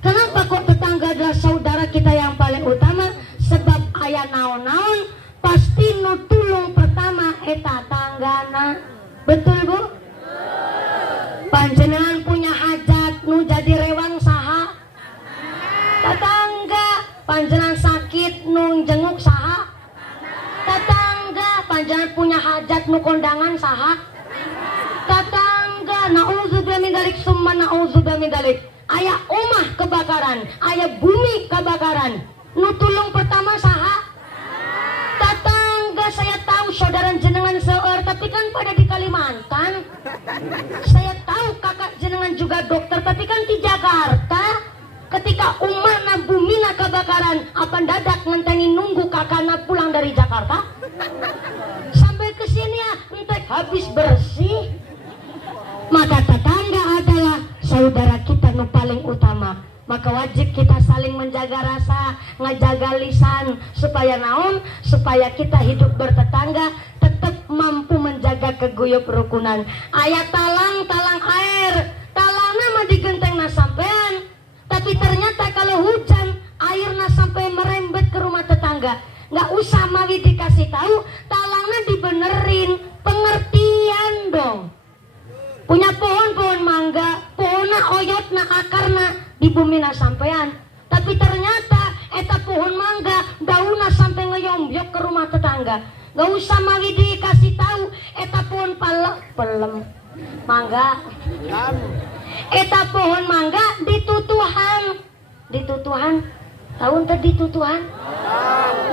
Kenapa kok tetangga adalah saudara kita yang paling utama? Sebab aya naon-naon pasti nu tulung pertama eta tanggana. Betul, Bu? Panjenengan punya hajat nu jadi rewang saha? Tetangga. Panjenengan sakit nu jenguk saha? Tetangga. Panjenengan punya hajat nu kondangan saha? Tetangga. Nauzubillah min dzalik summa nauzubillah min dzalik. Aya omah kebakaran, aya bumi kebakaran. Nu tulung pertama saha? Tetangga. Saya tahu saudara jenengan seueur, tapi kan pada di Kalimantan. Saya tahu kakak jenengan juga dokter, tapi kan di Jakarta. Ketika umahna bumina kebakaran, apa dadak ngenteni nunggu kakakna pulang dari Jakarta? Sampai ke sini ya, entek habis bersih. Maka tetangga adalah saudara kita nu paling utama. Maka wajib kita saling menjaga rasa, ngejaga lisan, supaya naon? Supaya kita hidup bertetangga tetap mampu menjaga keguyup rukunan. Aya talang air, talangna mah digentengna sampean, tapi ternyata kalau hujan airnya sampai merembet ke rumah tetangga, nggak usah mawi dikasih tahu, talangna dibenerin, pengertian dong. Punya pohon mangga, pohonnya oyot na akarna di bumi na sampean. Tapi ternyata eta pohon mangga daunna sampai ngeyombyok ke rumah tetangga. Gak usah mali dikasih tahu eta pohon pelem mangga. Eta pohon mangga ditutuhan. Tahu ente ditutuhan?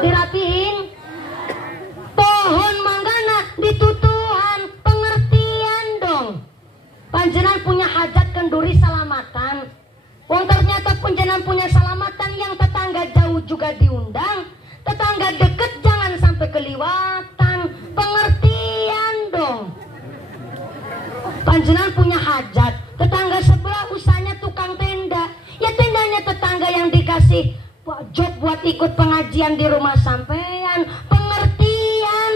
Dirapihin. Pohon manggana ditutuhan, pengertian dong. Panjenengan punya hajat kenduri salamatan. Wong ternyata panjenengan punya salamatan, yang tetangga jauh juga diundang, tetangga deket jangan sampai keliwatan. Pengertian dong. Panjenengan punya hajat, tetangga sebelah usahanya tukang tenda, ya tendanya tetangga yang dikasih job buat ikut pengajian di rumah sampean. Pengertian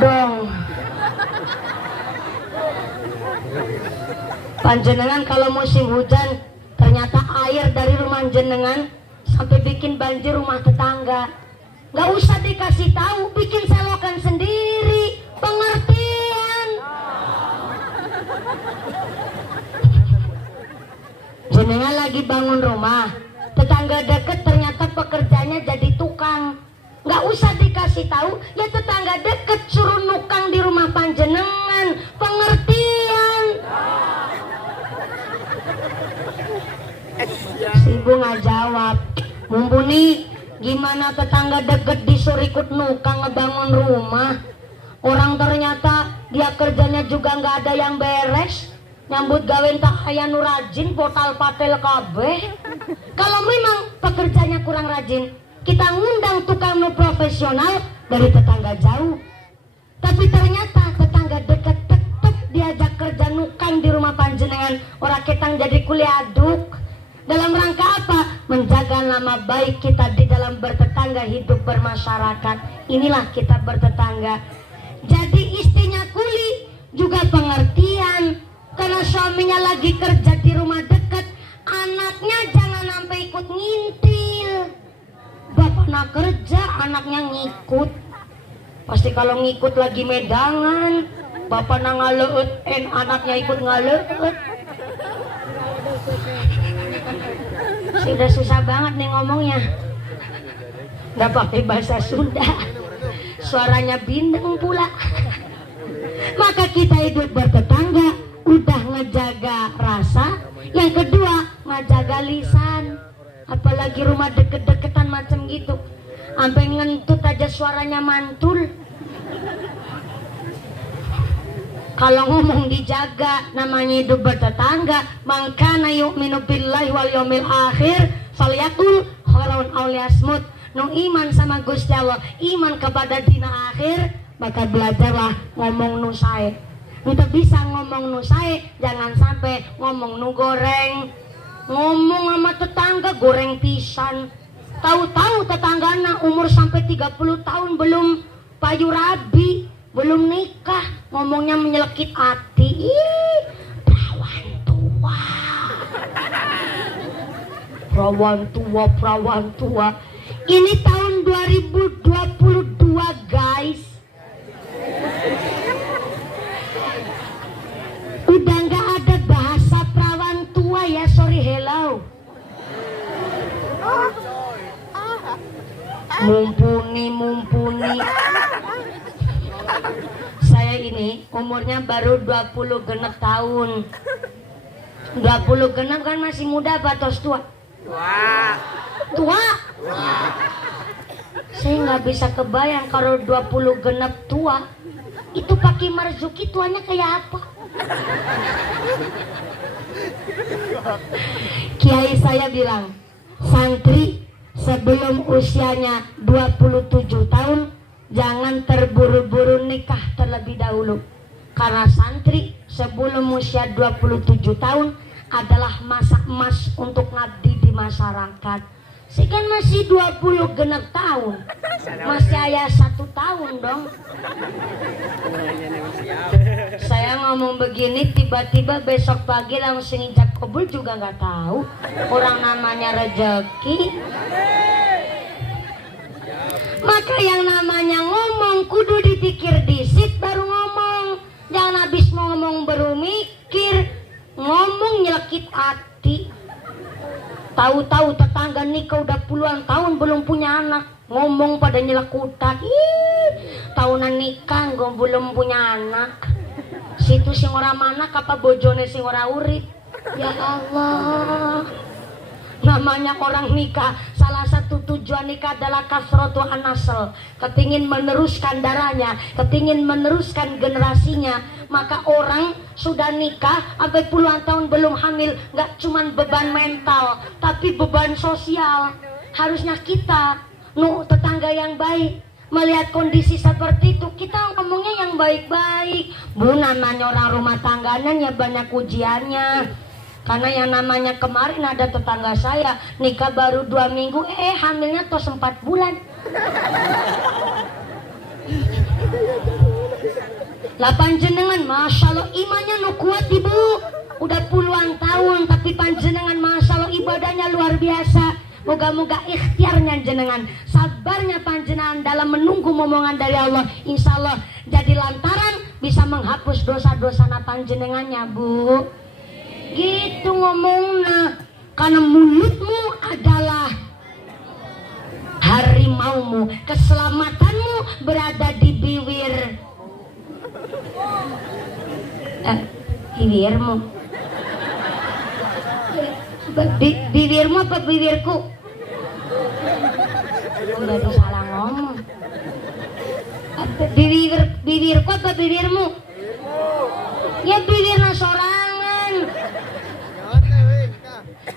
dong. Panjenengan kalau musim hujan ternyata air dari rumah jenengan sampai bikin banjir rumah tetangga, gak usah dikasih tahu, bikin selokan sendiri. Pengertian. Jenengan lagi bangun rumah, tetangga deket ternyata pekerjanya jadi tukang, gak usah dikasih tahu, ya tetangga deket suruh nukang di rumah panjenengan. Pengertian. Si ibu nggak jawab. Mumpuni gimana tetangga deket disuruh ikut nukang ngebangun rumah, orang ternyata dia kerjanya juga nggak ada yang beres, nyambut gawe tak aya nu rajin, portal patel kabeh. Kalau memang pekerjanya kurang rajin, kita ngundang tukang nu profesional dari tetangga jauh. Tapi ternyata tetangga dekat tetep diajak kerja nukang di rumah panjenengan, orang ketang jadi kuliah aduk. Dalam rangka apa? Menjaga nama baik kita di dalam bertetangga, hidup bermasyarakat. Inilah kita bertetangga. Jadi istrinya kuli juga pengertian, karena suaminya lagi kerja di rumah dekat, anaknya jangan sampai ikut ngintil. Bapaknya kerja, anaknya ngikut. Pasti kalau ngikut lagi medangan, bapaknya ngaleut, anaknya ikut ngaleut. Sudah susah banget nih ngomongnya, nggak pakai bahasa Sunda, suaranya bindeng pula. Maka kita hidup bertetangga, udah ngejaga rasa, yang kedua ngejaga lisan. Apalagi rumah deket-deketan macam gitu, sampai ngentut aja suaranya mantul. Kalau ngomong dijaga, namanya hidup bertetangga. Mangkana yu'minu billahi wal yawmil akhir falyakul khairan aw liyasmut. Nu iman sama Gusti Allah, iman kepada dina akhir, maka belajarlah ngomong nu sae. Untuk bisa ngomong nu sae, jangan sampai ngomong nu goreng. Ngomong sama tetangga goreng pisan. Tahu-tahu tetanggana umur sampai 30 tahun belum payu rabi, belum nikah, ngomongnya menyelekit hati. Ih, perawan tua. Ini tahun 2022 guys. Udah nggak ada bahasa perawan tua ya, sorry hello. Mumpuni. Saya ini umurnya baru 20 genep tahun. 20 genep kan masih muda apa tos tua? Tua? Saya nggak bisa kebayang kalau 20 genep tua. Itu Pak Marzuki tuanya kayak apa? Kiai saya bilang, santri sebelum usianya 27 tahun jangan terburu-buru nikah terlebih dahulu. Karena santri sebelum usia 27 tahun adalah masa emas untuk ngabdi di masyarakat. Saya kan masih 20 genep tahun, masih ayah 1 tahun dong. Saya ngomong begini, tiba-tiba besok pagi langsung ijab kabul juga nggak tahu. Orang namanya rezeki. Maka yang namanya ngomong kudu dipikir disit baru ngomong. Jangan habis mau ngomong baru mikir. sakit hati. Tahu-tahu tetangga nikah udah puluhan tahun belum punya anak, ngomong pada nyelekutan. Ih, tahunan nikah gue belum punya anak. Situ sing ora manak apa bojone sing ora urip. Ya Allah. Namanya orang nikah, salah satu tujuan nikah adalah kasratu an-nasl, kepingin meneruskan darahnya, kepingin meneruskan generasinya. Maka orang sudah nikah sampai puluhan tahun belum hamil, gak cuman beban mental tapi beban sosial. Harusnya kita tetangga yang baik melihat kondisi seperti itu, kita ngomongnya yang baik-baik. Bu, namanya orang rumah tangganya ya banyak ujiannya. Karena yang namanya kemarin ada tetangga saya nikah baru 2 minggu, hamilnya tos 4 bulan. Lah panjenengan Masya Allah imannya nu kuat ibu, udah puluhan tahun tapi panjenengan Masya Allah ibadahnya luar biasa. Moga-moga ikhtiarnya jenengan, sabarnya panjenengan dalam menunggu momongan dari Allah, insya Allah jadi lantaran bisa menghapus dosa-dosa panjenengannya bu. Gitu ngomongnya, karena mulutmu adalah harimaumu, keselamatanmu berada di bibir bibirmu. Bibirmu apa bibirku? Udah salah ngomong. Bibirku apa bibirmu? Ya bibirna sorangan.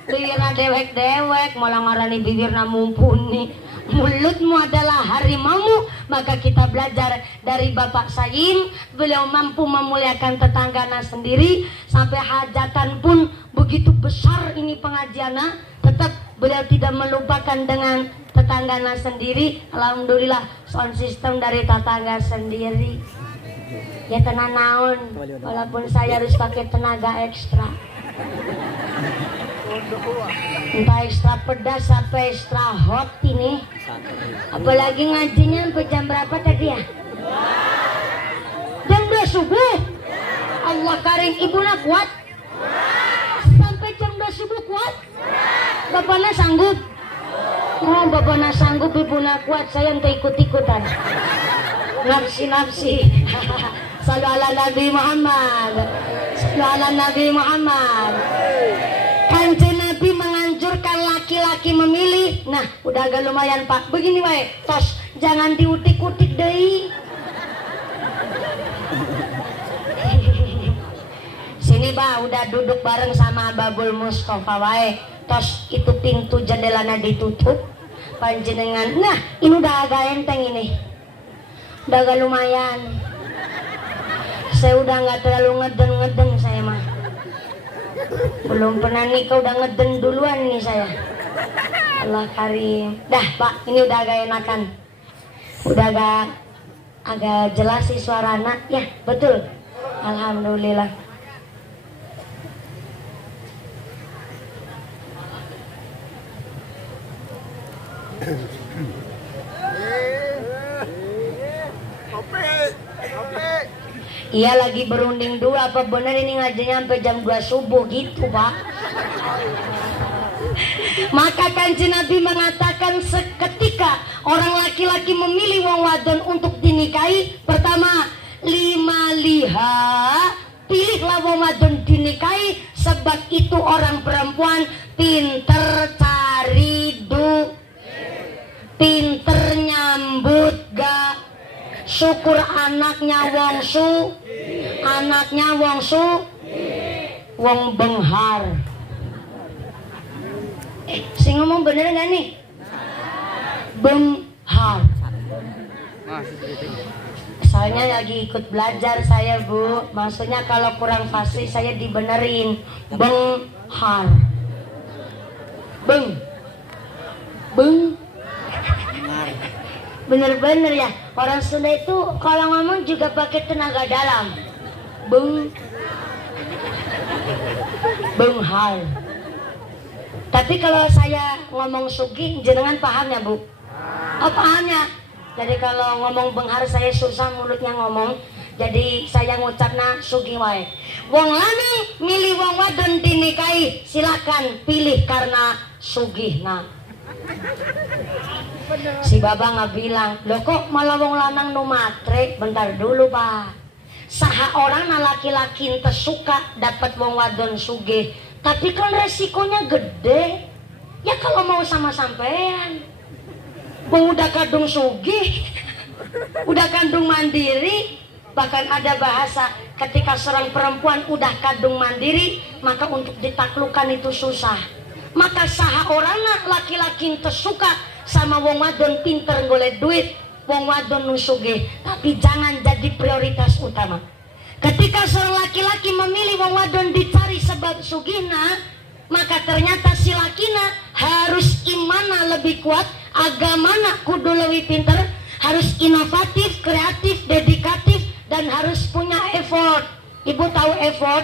Bibirna dewek-dewek, malah ngarani bibirna mumpuni. Mulutmu adalah harimaumu, maka kita belajar dari Bapak Sayin. Beliau mampu memuliakan tetangganya sendiri, sampai hajatan pun begitu besar ini pengajiannya, tetap beliau tidak melupakan dengan tetangganya sendiri. Alhamdulillah sound system dari tetangga sendiri. Ya tenang naon, walaupun saya harus pakai tenaga ekstra. Entah ekstra pedas sampai ekstra hot ini. Apalagi ngajinya sampai jam berapa tadi ya? Jam 2 subuh. Allah karim, ibunya kuat. Sampai jam 2 subuh kuat. Bapaknya sanggup. Oh, bapaknya sanggup, ibunya kuat. Saya entah ikut-ikutan. Nafsi-nafsi. Sallu ala Nabi Muhammad. Sallu ala Nabi Muhammad. Kanjeng Nabi menganjurkan laki-laki memilih. Nah, udah agak lumayan Pak. Begini wae, tos jangan diutik-utik deh. Sini Ba, udah duduk bareng sama Babul Mustafa wae. Tos itu pintu jendelanya ditutup. Panjenengan. Nah, ini udah agak enteng ini. Udah agak lumayan. Saya udah nggak terlalu ngeden-ngeden saya mah. Belum pernah nikah udah ngeden duluan nih saya. Allah karim. Dah Pak, ini udah agak enakan. Udah agak jelas sih suara anak. Ya betul. Alhamdulillah. Iya lagi berunding dulu, apa bener ini ngajinya sampai jam 2 subuh gitu Pak. Maka Kanjeng Nabi mengatakan seketika orang laki-laki memilih wong wadon untuk dinikahi, pertama lima liha, pilihlah wong wadon dinikahi, sebab itu orang perempuan pinter cari pinter nyambut gak, syukur anaknya wong benghar. Sing ngomong bener gak nih? Benghar. Soalnya lagi ikut belajar saya Bu, maksudnya kalau kurang fasih saya dibenerin. Benghar. Beng. Bener-bener ya, orang Sunda itu kalau ngomong juga pakai tenaga dalam. Benghar. Tapi kalau saya ngomong sugi, jenengan paham ya Bu? Oh pahamnya. Jadi kalau ngomong benghar saya susah mulutnya ngomong. Jadi saya ngucapna sugih wae. Wong lanang milih wong wadon dinikahi, silakan pilih karena sugihna. Si Baba nggak bilang, loh kok malah wong lanang nu matre? Bentar dulu Pak. Saha orang na laki-laki ente suka dapat wong wadon sugih, tapi kan resikonya gede. Ya kalau mau sama sampean, mau udah kadung sugih, udah kandung mandiri. Bahkan ada bahasa ketika seorang perempuan udah kadung mandiri, maka untuk ditaklukkan itu susah. Maka saha orangna laki-laki tersuka sama wong wadon pinter golek duit, wong wadon nu sugih, tapi jangan jadi prioritas utama. Ketika seorang laki-laki memilih wong wadon dicari sebab sugihna, maka ternyata si lakina harus imana lebih kuat, agamana kudu lebih pinter, harus inovatif, kreatif, dedikatif, dan harus punya effort. Ibu tahu effort?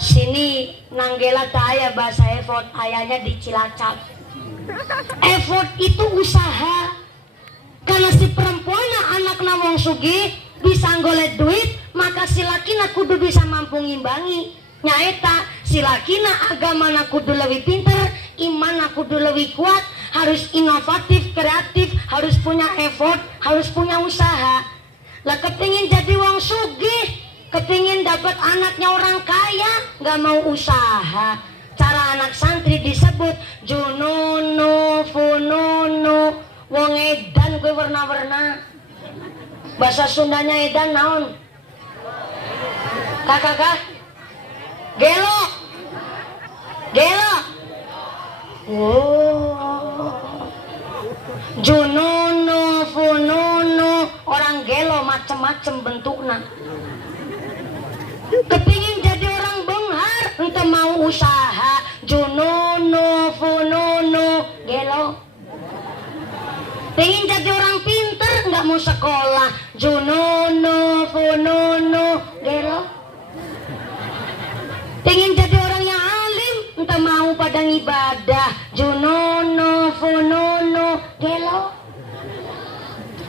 Sini Nanggela taya bahasa effort, ayahnya di Cilacap. Effort itu usaha. Karena si perempuan anakna wong sugih bisa golek duit, maka si lakina kudu bisa mampu ngimbangi. Nyaeta si lakina agamana kudu lebih pinter, imana kudu lebih kuat, harus inovatif, kreatif, harus punya effort, harus punya usaha. Lah kepingin jadi wong sugih, kepingin dapat anaknya orang kaya, nggak mau usaha. Cara anak santri disebut jununu fununu, wong edan gue warna-warna. Bahasa Sundanya edan naon? Kakak? Gelo. Gelo. Oh. Jununu fununu, orang gelo macem-macem bentuknya. Kepingin jadi orang benghar, ente mau usaha. Jununu fununu, gelo. Pengen jadi orang pinter, nggak mau sekolah. Jununu fununu, gelo. Pengen jadi orang yang alim, ente mau pada ibadah. Jununu fununu, gelo.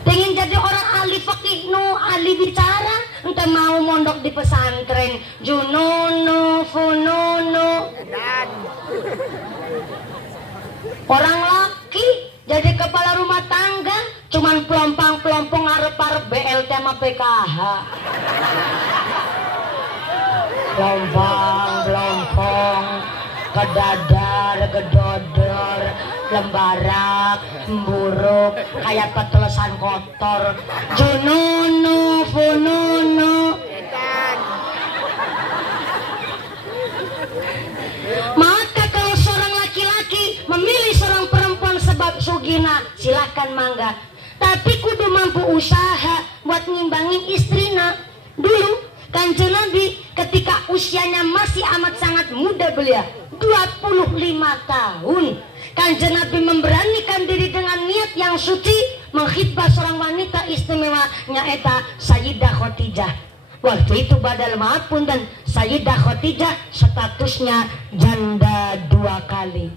Pengen jadi orang ahli fakih, ahli bicara, ente mau mondok di pesantren. Jununu fununu. Orang laki jadi kepala rumah tangga, cuman pelompong-pelompong arep-arep BLT sama PKH. Pelompong, kedadar, gedodor, lembarak, buruk, kayak petelesan kotor. Jununu fununu. Maka kalau seorang laki-laki memilih seorang perempuan sebab sugina, silahkan mangga. Tapi kudu mampu usaha buat ngimbangin istrina. Dulu Kanjeng Nabi ketika usianya masih amat sangat muda belia, 25 tahun, Kanjeng Nabi memberanikan diri dengan niat yang suci menghibah seorang wanita istimewa nyaeta Sayyidah Khadijah. Waktu itu badal maafun dan Sayyidah Khadijah statusnya janda 2 kali.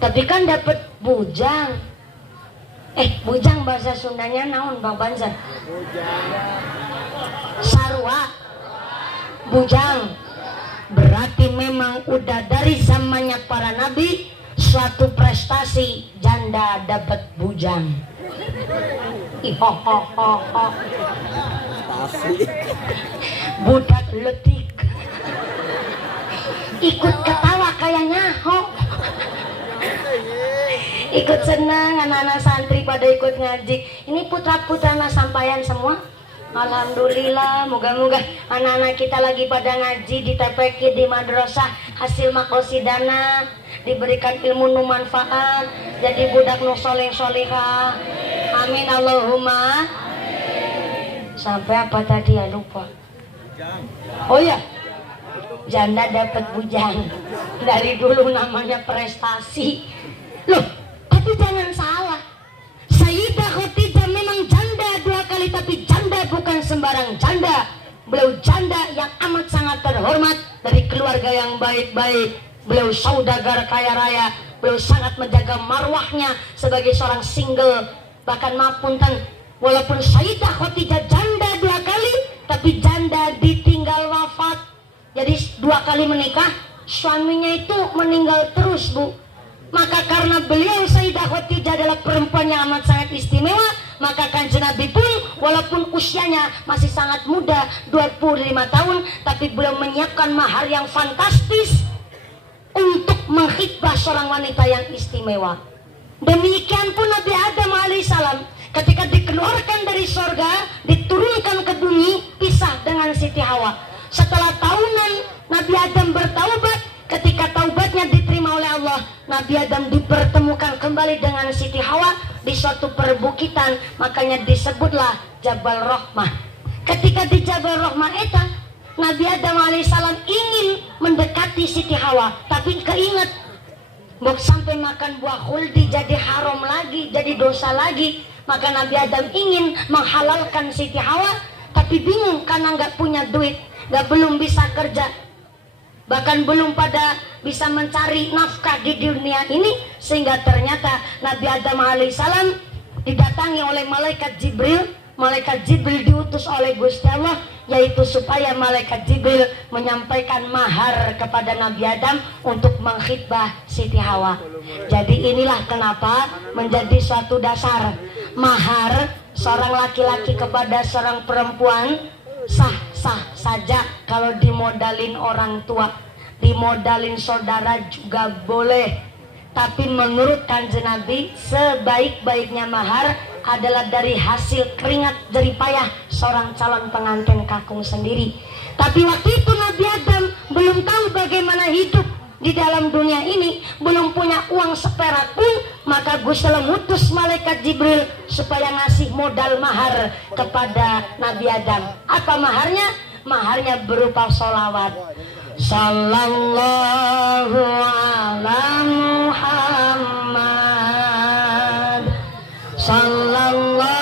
Tapi kan dapat bujang. Bujang bahasa Sundanya naon Bang Banzar? Sarwa. Bujang. Berarti memang udah dari zamannya para nabi suatu prestasi janda dapat bujang. Ihohohoho. Budak letik ikut ketawa kayaknya ikut senang, anak-anak santri pada ikut ngaji. Ini putra-putrana sampaian semua. Alhamdulillah, moga-moga anak-anak kita lagi pada ngaji di TPQ, di madrasah, hasil makosidana, diberikan ilmu nu manfaat, jadi budak nu soleh-solehah. Amin Allahumma. Sampai apa tadi ya, lupa. Oh ya, janda dapat bujang. Dari dulu namanya prestasi. Loh, tapi jangan salah. Sayyidah Khadijah memang janda 2 kali, tapi janda bukan sembarang janda. Beliau janda yang amat sangat terhormat dari keluarga yang baik-baik. Beliau saudagar kaya raya. Beliau sangat menjaga marwahnya sebagai seorang single. Bahkan mapunten, walaupun Sayyidah Khadijah janda 2 tapi janda ditinggal wafat. Jadi 2 kali menikah, suaminya itu meninggal terus, Bu. Maka karena beliau Sayyidah Khadijah adalah perempuan yang amat sangat istimewa, maka Kanjeng Nabi pun walaupun usianya masih sangat muda, 25 tahun, tapi beliau menyiapkan mahar yang fantastis untuk mengkhidbah seorang wanita yang istimewa. Demikian pun Nabi Adam alaihissalam ketika dikeluarkan dari sorga, diturunkan ke bumi, pisah dengan Siti Hawa. Setelah tahunan Nabi Adam bertaubat, ketika taubatnya diterima oleh Allah, Nabi Adam dipertemukan kembali dengan Siti Hawa di suatu perbukitan, makanya disebutlah Jabal Rahmah. Ketika di Jabal Rahmah eta, Nabi Adam alaihissalam ingin mendekati Siti Hawa, tapi keinget mau sampai makan buah khuldi jadi haram lagi, jadi dosa lagi. Maka Nabi Adam ingin menghalalkan Siti Hawa, tapi bingung karena nggak punya duit, belum bisa kerja, bahkan belum pada bisa mencari nafkah di dunia ini. Sehingga ternyata Nabi Adam alaihissalam didatangi oleh malaikat Jibril. Malaikat Jibril diutus oleh Gusti Allah, yaitu supaya malaikat Jibril menyampaikan mahar kepada Nabi Adam untuk mengkhidbah Siti Hawa. Jadi inilah kenapa menjadi suatu dasar mahar seorang laki-laki kepada seorang perempuan sah-sah saja kalau dimodalin orang tua, dimodalin saudara juga boleh. Tapi menurut Kanjeng Nabi, sebaik-baiknya mahar adalah dari hasil keringat jerih payah seorang calon pengantin kakung sendiri. Tapi waktu itu Nabi Adam belum tahu bagaimana hidup di dalam dunia ini, belum punya uang seperak pun, maka Gusti Allah ngutus malaikat Jibril supaya ngasih modal mahar kepada Nabi Adam. Apa maharnya? Maharnya berupa sholawat. Sallallahu ala Muhammad, sallallahu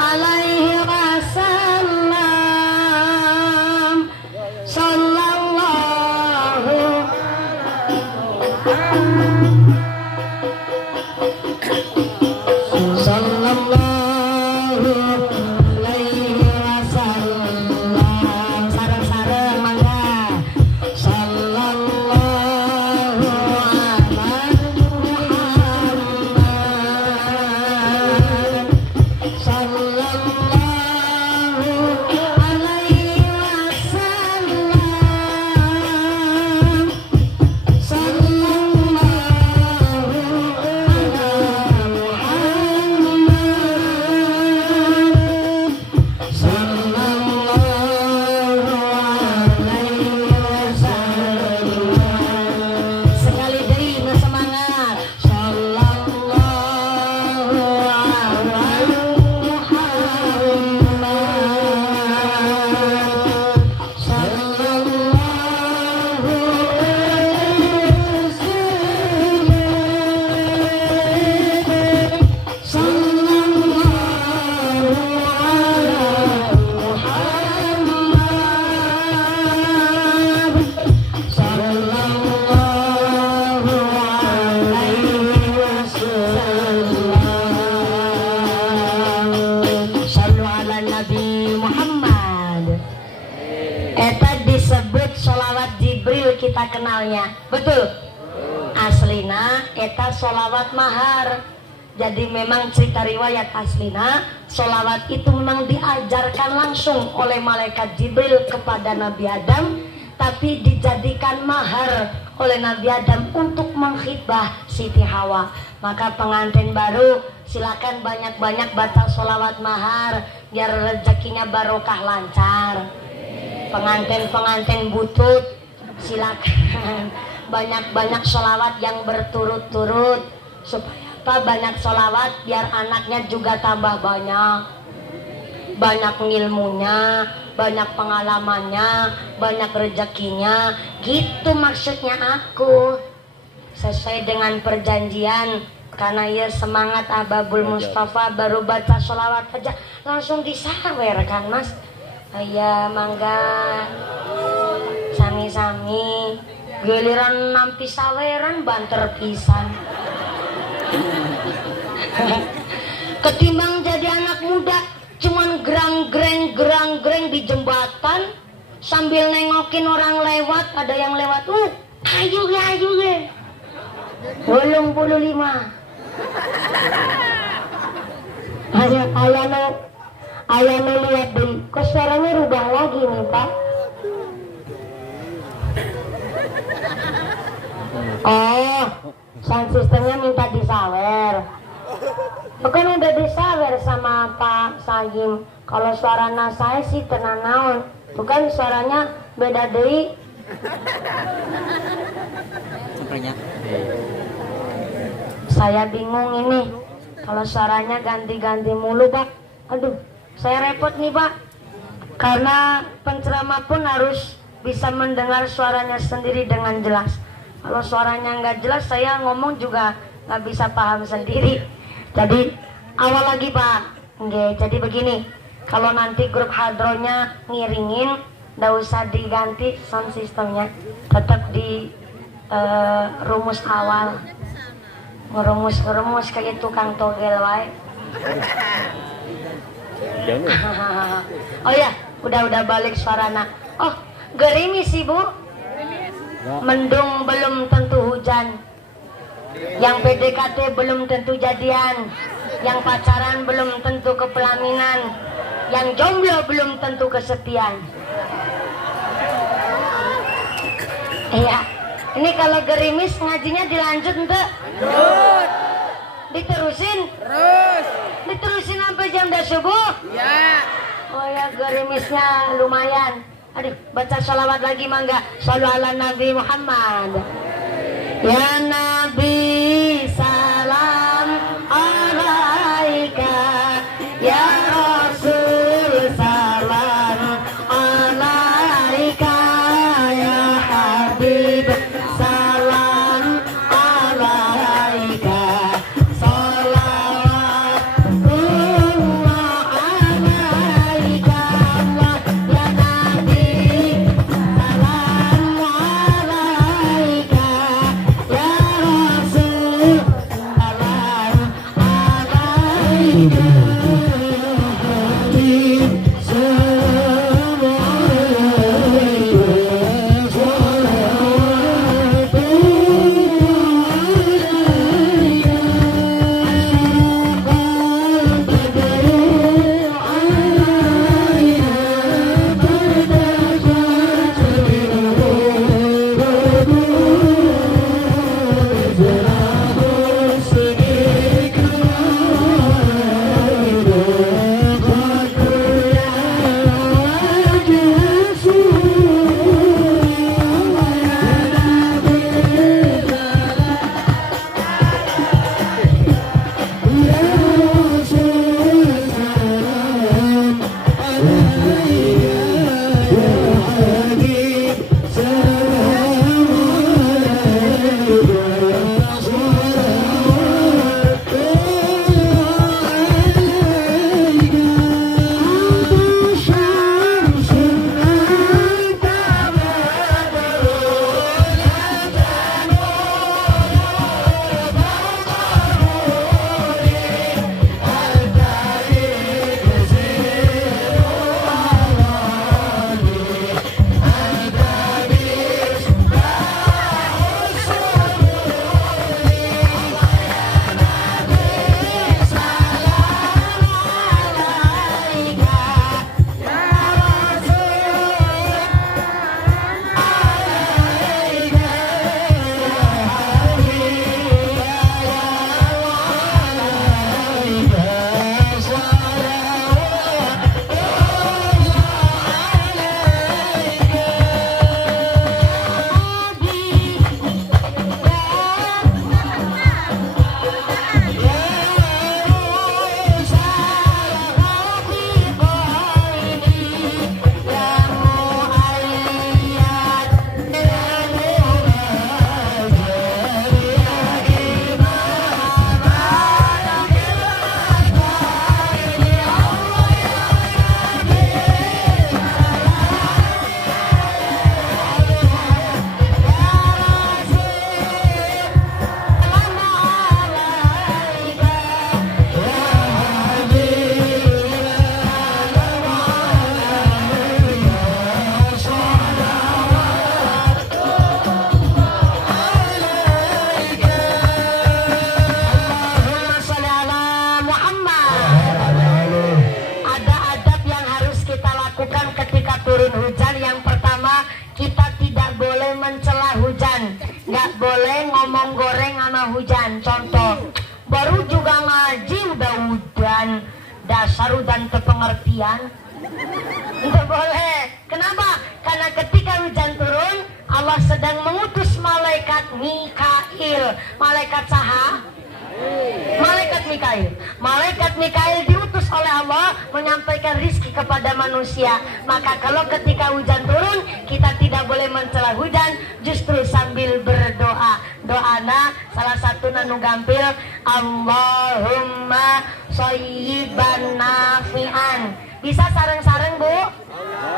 alaihi wasallam, sallallahu alaihi wasallam. Sareng-sareng mangga. Sallallahu ala Muhammad, sallallahu alaihi wasallam, sallallahu sekali deui nu semangat. Sallallahu alaihi Muhammad, sallallahu alaihi wasallam, sallu ala Nabi Muhammad. Eta disebut sholawat Jibril, kita kenalnya, betul? Aslina eta sholawat mahar. Jadi memang cerita riwayat aslina, sholawat itu memang diajarkan langsung oleh malaikat Jibril kepada Nabi Adam, tapi dijadikan mahar oleh Nabi Adam untuk mengkhidbah Siti Hawa. Maka pengantin baru silakan banyak-banyak baca sholawat mahar biar rezekinya barokah lancar. Pengantin-pengantin butut silakan banyak-banyak sholawat yang berturut-turut. Supaya apa? Banyak sholawat biar anaknya juga tambah banyak, banyak ilmunya, banyak pengalamannya, banyak rezekinya. Gitu maksudnya aku. Sesuai dengan perjanjian, karena ya semangat Ahbabul Mustafa baru baca sholawat aja langsung disawer kan Mas. Aya mangga sami-sami, giliran nampi saweran banter pisan. Ketimbang jadi anak muda cuman gerang-greng selatan sambil nengokin orang lewat, ada yang lewat, ayo ge 85. Ayah nu lihat deh, kok suaranya rubah lagi nih Pak. Oh, sound systemnya minta disawer. Bukan udah disawer sama Pak Sayim. Kalau suaranya saya sih tenang naon. Bukan suaranya beda deui. Sampainya. Saya bingung ini. Kalau suaranya ganti-ganti mulu Pak. Aduh, saya repot nih Pak. Karena penceramah pun harus bisa mendengar suaranya sendiri dengan jelas. Kalau suaranya nggak jelas, saya ngomong juga nggak bisa paham sendiri. Jadi awal lagi Pak. Nggih, jadi begini. Kalau nanti grup hadronya ngiringin, nggak usah diganti sound systemnya. Tetap di rumus awal. Ngerumus kayak tukang togel wae. Oh ya, udah balik suarana. Oh, gerimis Ibu. Mendung belum tentu hujan. Yang PDKT belum tentu jadian. Yang pacaran belum tentu kepelaminan. Yang jomblo belum tentu kesepian. Iya. Ini kalau gerimis ngajinya dilanjut ente? Diterusin? Terus. Diterusin sampai jam dah subuh? Ya. Oh ya, gerimisnya lumayan. Aduh, baca sholawat lagi mangga. Shollu ala Nabi Muhammad. Ya Nabi salam alaika. Ya Rasul salam alaika. Ya Habib salam alaika. Salawatullah alaika. Ya Nabi salam alaika. Ya Rasul lakukan ketika turun hujan? Yang pertama, kita tidak boleh mencela hujan, nggak boleh ngomong goreng sama hujan. Contoh, baru juga ngaji udah hujan, dasar hujan kepengertian. Nggak boleh. Kenapa? Karena ketika hujan turun, Allah sedang mengutus malaikat Mikail. Malaikat saha? Malaikat Mikail. Malaikat Mikail diutus oleh Allah menyampaikan rizki kepada manusia. Maka kalau ketika hujan turun, kita tidak boleh mencela hujan, justru sambil berdoa. Doana salah satu nanu gampil, Allahumma shayyiban nafi'an. Bisa sareng-sareng Bu?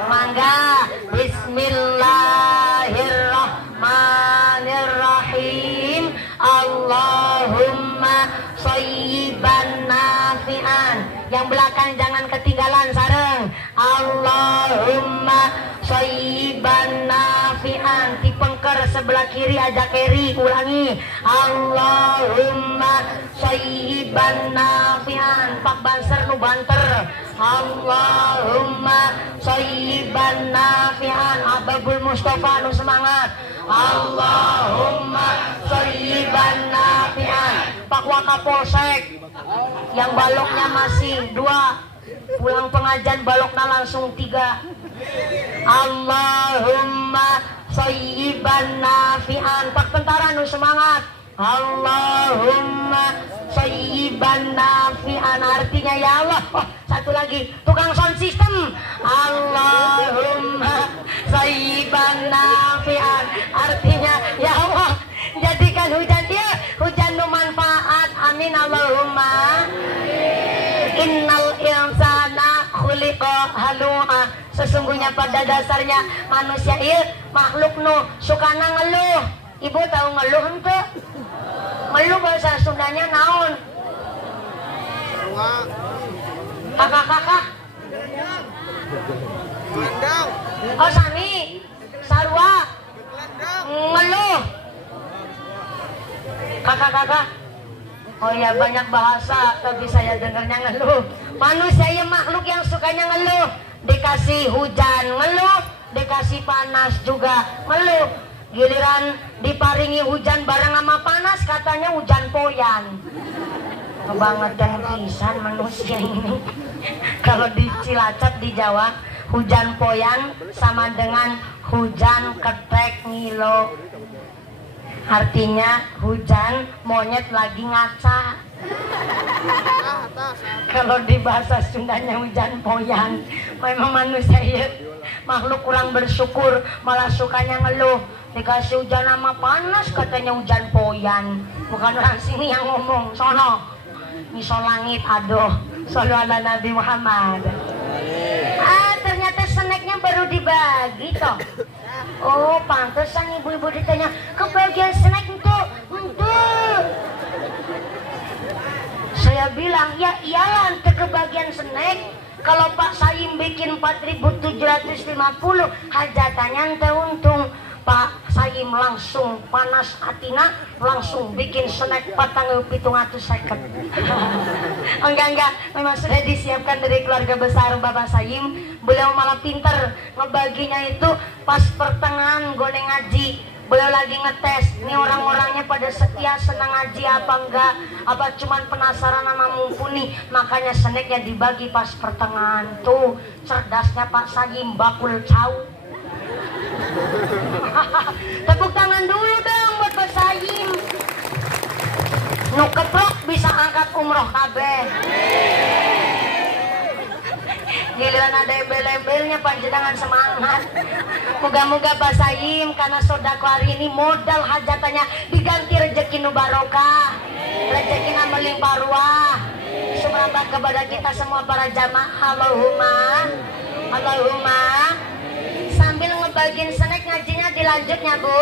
Mangga. Bismillahirrahmanirrahim. Allahumma shayyiban nafi'an. Yang belakang jangan ketinggalan, sareng. Allahumma shayyiban nafi'an. Tipengker sebelah kiri aja keri, ulangi. Allahumma shayyiban nafi'an. Pak Banser nu banter. Allahumma shayyiban nafi'an. Ababul Mustafa nu semangat. Allahumma shayyiban nafi'an. Pak Wakapolsek yang baloknya masih 2, pulang pengajian baloknya langsung 3. Allahumma shayyiban nafi'an. Pak tentara nu semangat. Allahumma shayyiban nafi'an. Artinya ya Allah. Oh, satu lagi, tukang sound system. Allahumma shayyiban nafi'an. Artinya ya Allah, jadikan hujan dia hujan bermanfaat. Amin Allahumma. Innal insana khuliqa halu'a. Sesungguhnya pada dasarnya manusia ieu makhluk nu sukana ngeluh. Ibu tahu ngeluh henteu? Ngeluh bahasa Sundanya naon? Kakak-kakak. Oh sami. Sarua. Ngeluh. Kakak-kakak. Oh ya, banyak bahasa tapi saya dengarnya ngeluh. Manusia yang makhluk yang sukanya ngeluh. Dikasih hujan ngeluh, dikasih panas juga ngeluh. Giliran diparingi hujan bareng sama panas, katanya hujan poyan. Kebangetan pisan manusia ini. Kalau di Cilacap di Jawa, hujan poyan sama dengan hujan ketek ngilo. Artinya hujan monyet lagi ngaca. Kalau di bahasa Sundanya hujan poyan. Memang manusia ya, makhluk kurang bersyukur, malah sukanya ngeluh. Dikasih hujan sama panas, katanya hujan poyan. Bukan orang sini yang ngomong, sono misal langit, aduh. Sallu ala Nabi Muhammad. Ternyata snacknya baru dibagi toh. Oh, pantesan ibu-ibu ditanya, kebagian snack untuk. Saya bilang, ya iyalah ente kebagian snack. Kalau Pak Saim bikin 4.750, hajatannya ente untung. Pak Saim langsung panas hatina, langsung bikin snack 4.750. Enggak, memang sudah disiapkan dari keluarga besar Bapak Saim. Beliau malah pinter ngebaginya itu pas pertengahan gone ngaji. Beliau lagi ngetes, ini orang-orangnya pada setia senang ngaji apa enggak, apa cuman penasaran sama mumpuni. Makanya snacknya dibagi pas pertengahan. Tuh cerdasnya Pak Saim, bakul cau. Tepuk tangan dulu dong buat Pak Saim. Nu keprok bisa angkat umroh kabeh. Giliran ada embel-embelnya panjenengan semangat. Moga-moga Pak Saim karena sodako hari ini modal hajatannya diganti rezeki nu barokah, rezeki nu melimpah ruah. Sumrabat kepada kita semua para jamaah. Allahumma. Sambil ngebagiin snack ngajinya dilanjutnya Bu.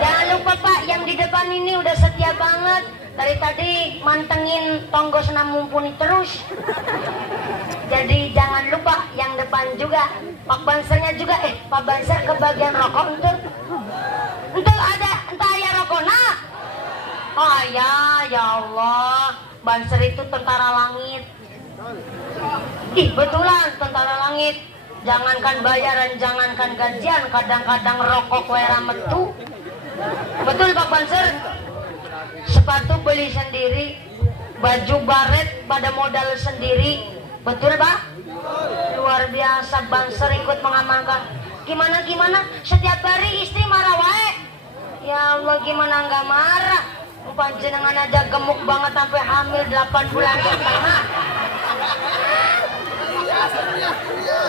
Jangan lupa Pak, yang di depan ini udah setia banget. Dari tadi mantengin tonggos mumpuni terus. Jadi jangan lupa yang depan juga. Pak Bansernya juga. Pak Banser kebagian rokok entuh. Entuh ada, entah ya rokok nak. Oh ya Allah. Banser itu tentara langit. Ih betulan tentara langit. Jangankan bayaran, jangankan gajian, kadang-kadang rokok wera metu. Betul Pak Banser? Sepatu beli sendiri, baju baret pada modal sendiri. Betul Pak? Luar biasa Banser ikut mengamalkan. Gimana? Setiap hari istri marah wae. Ya Allah, gimana nggak marah? Panjenengan aja gemuk banget sampai hamil 8 bulan setengah.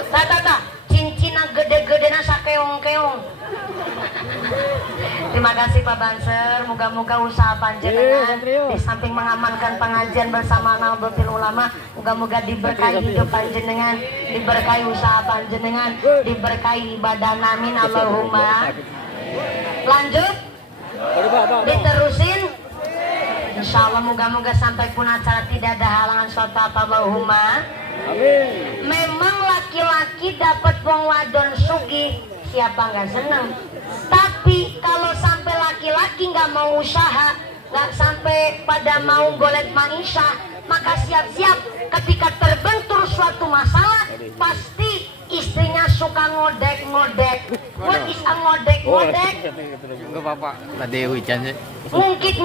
Tata, cincina gede-gede nasa keong-keong. Terima kasih Pak Banser. Moga-moga usaha panjenengan di samping mengamankan pengajian bersama Nahdlatul Ulama, moga-moga diberkahi hidup panjenengan, diberkahi usaha panjenengan, diberkahi ibadah. Amin Allahumma. Lanjut, diterusin. Insya Allah moga-moga sampai pun acara tidak ada halangan. Sota Allahumma. Amin. Memang laki-laki dapat wong wadon sugih, siapa nggak seneng? Tapi kalau sampai laki-laki nggak mau usaha, nggak sampai pada mau golek maisha, maka siap-siap ketika terbentur suatu masalah, pasti istrinya suka ngodek-ngodek. What is a ngodek-ngodek? Enggak apa-apa. Tadi hujan sih. Ngungkit.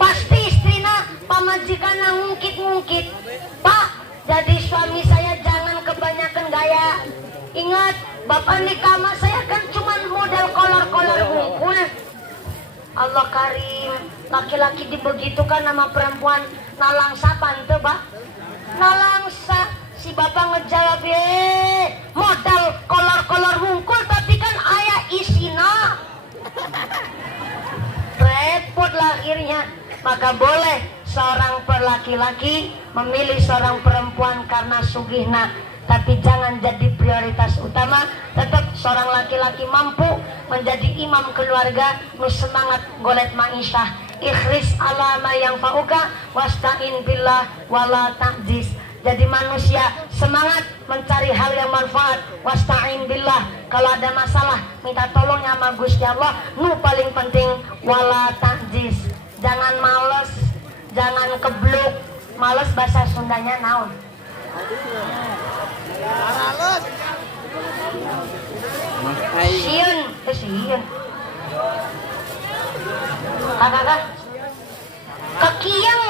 Pasti istrinya pamajikan ngungkit. Pak, jadi suami saya jangan kebanyakan gaya. Ingat, bapak nikah sama saya kan cuma model kolor-kolor bungkul. Allah karim, laki-laki dibegitukan sama perempuan. Nalangsa pantu Pak? Nalangsa. Si bapak ngejawab, modal kolor-kolor bungkul tapi kan ayah isina. Repot lah akhirnya. Maka boleh seorang laki-laki memilih seorang perempuan karena sugihna, tapi jangan jadi prioritas utama. Tetap seorang laki-laki mampu menjadi imam keluarga, semangat golek ma'isyah. Ikhris alama yang fauka wasta'in billah wala ta'jiz. Jadi manusia semangat mencari hal yang manfaat. Wasta'in billah, kalau ada masalah minta tolongnya sama Gusti Allah. Nu paling penting wala ta'jiz. Jangan males, jangan kebluk. Males bahasa Sundanya naon? Sieun, sieun. Kakak, kekiang.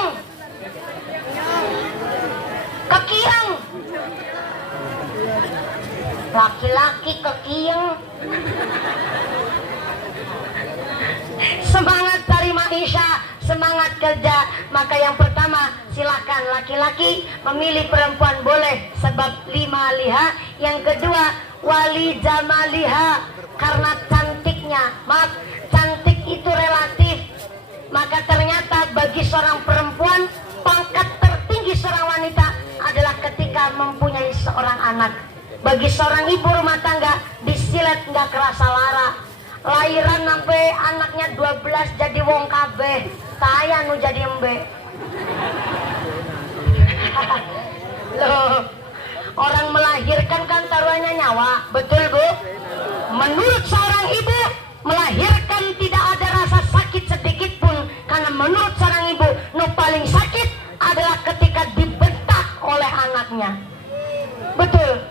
Laki-laki kekiang. Semangat cari maisha, semangat kerja. Maka yang pertama, silakan laki-laki memilih perempuan boleh sebab 5 liha. Yang kedua, wali jamaliha, karena cantiknya. Maaf, cantik itu relatif. Maka ternyata bagi seorang perempuan, pangkat tertinggi seorang wanita adalah ketika mempunyai seorang anak. Bagi seorang ibu rumah tangga, disilet nggak kerasa lara. Lahiran sampai anaknya 12 jadi wong kabeh, saya nu jadi embe. Loh, orang melahirkan kan taruhannya nyawa, betul Bu? Menurut seorang ibu, melahirkan tidak ada rasa sakit sedikit pun, karena menurut seorang ibu, nu paling sakit adalah ketika dibentak oleh anaknya. Betul.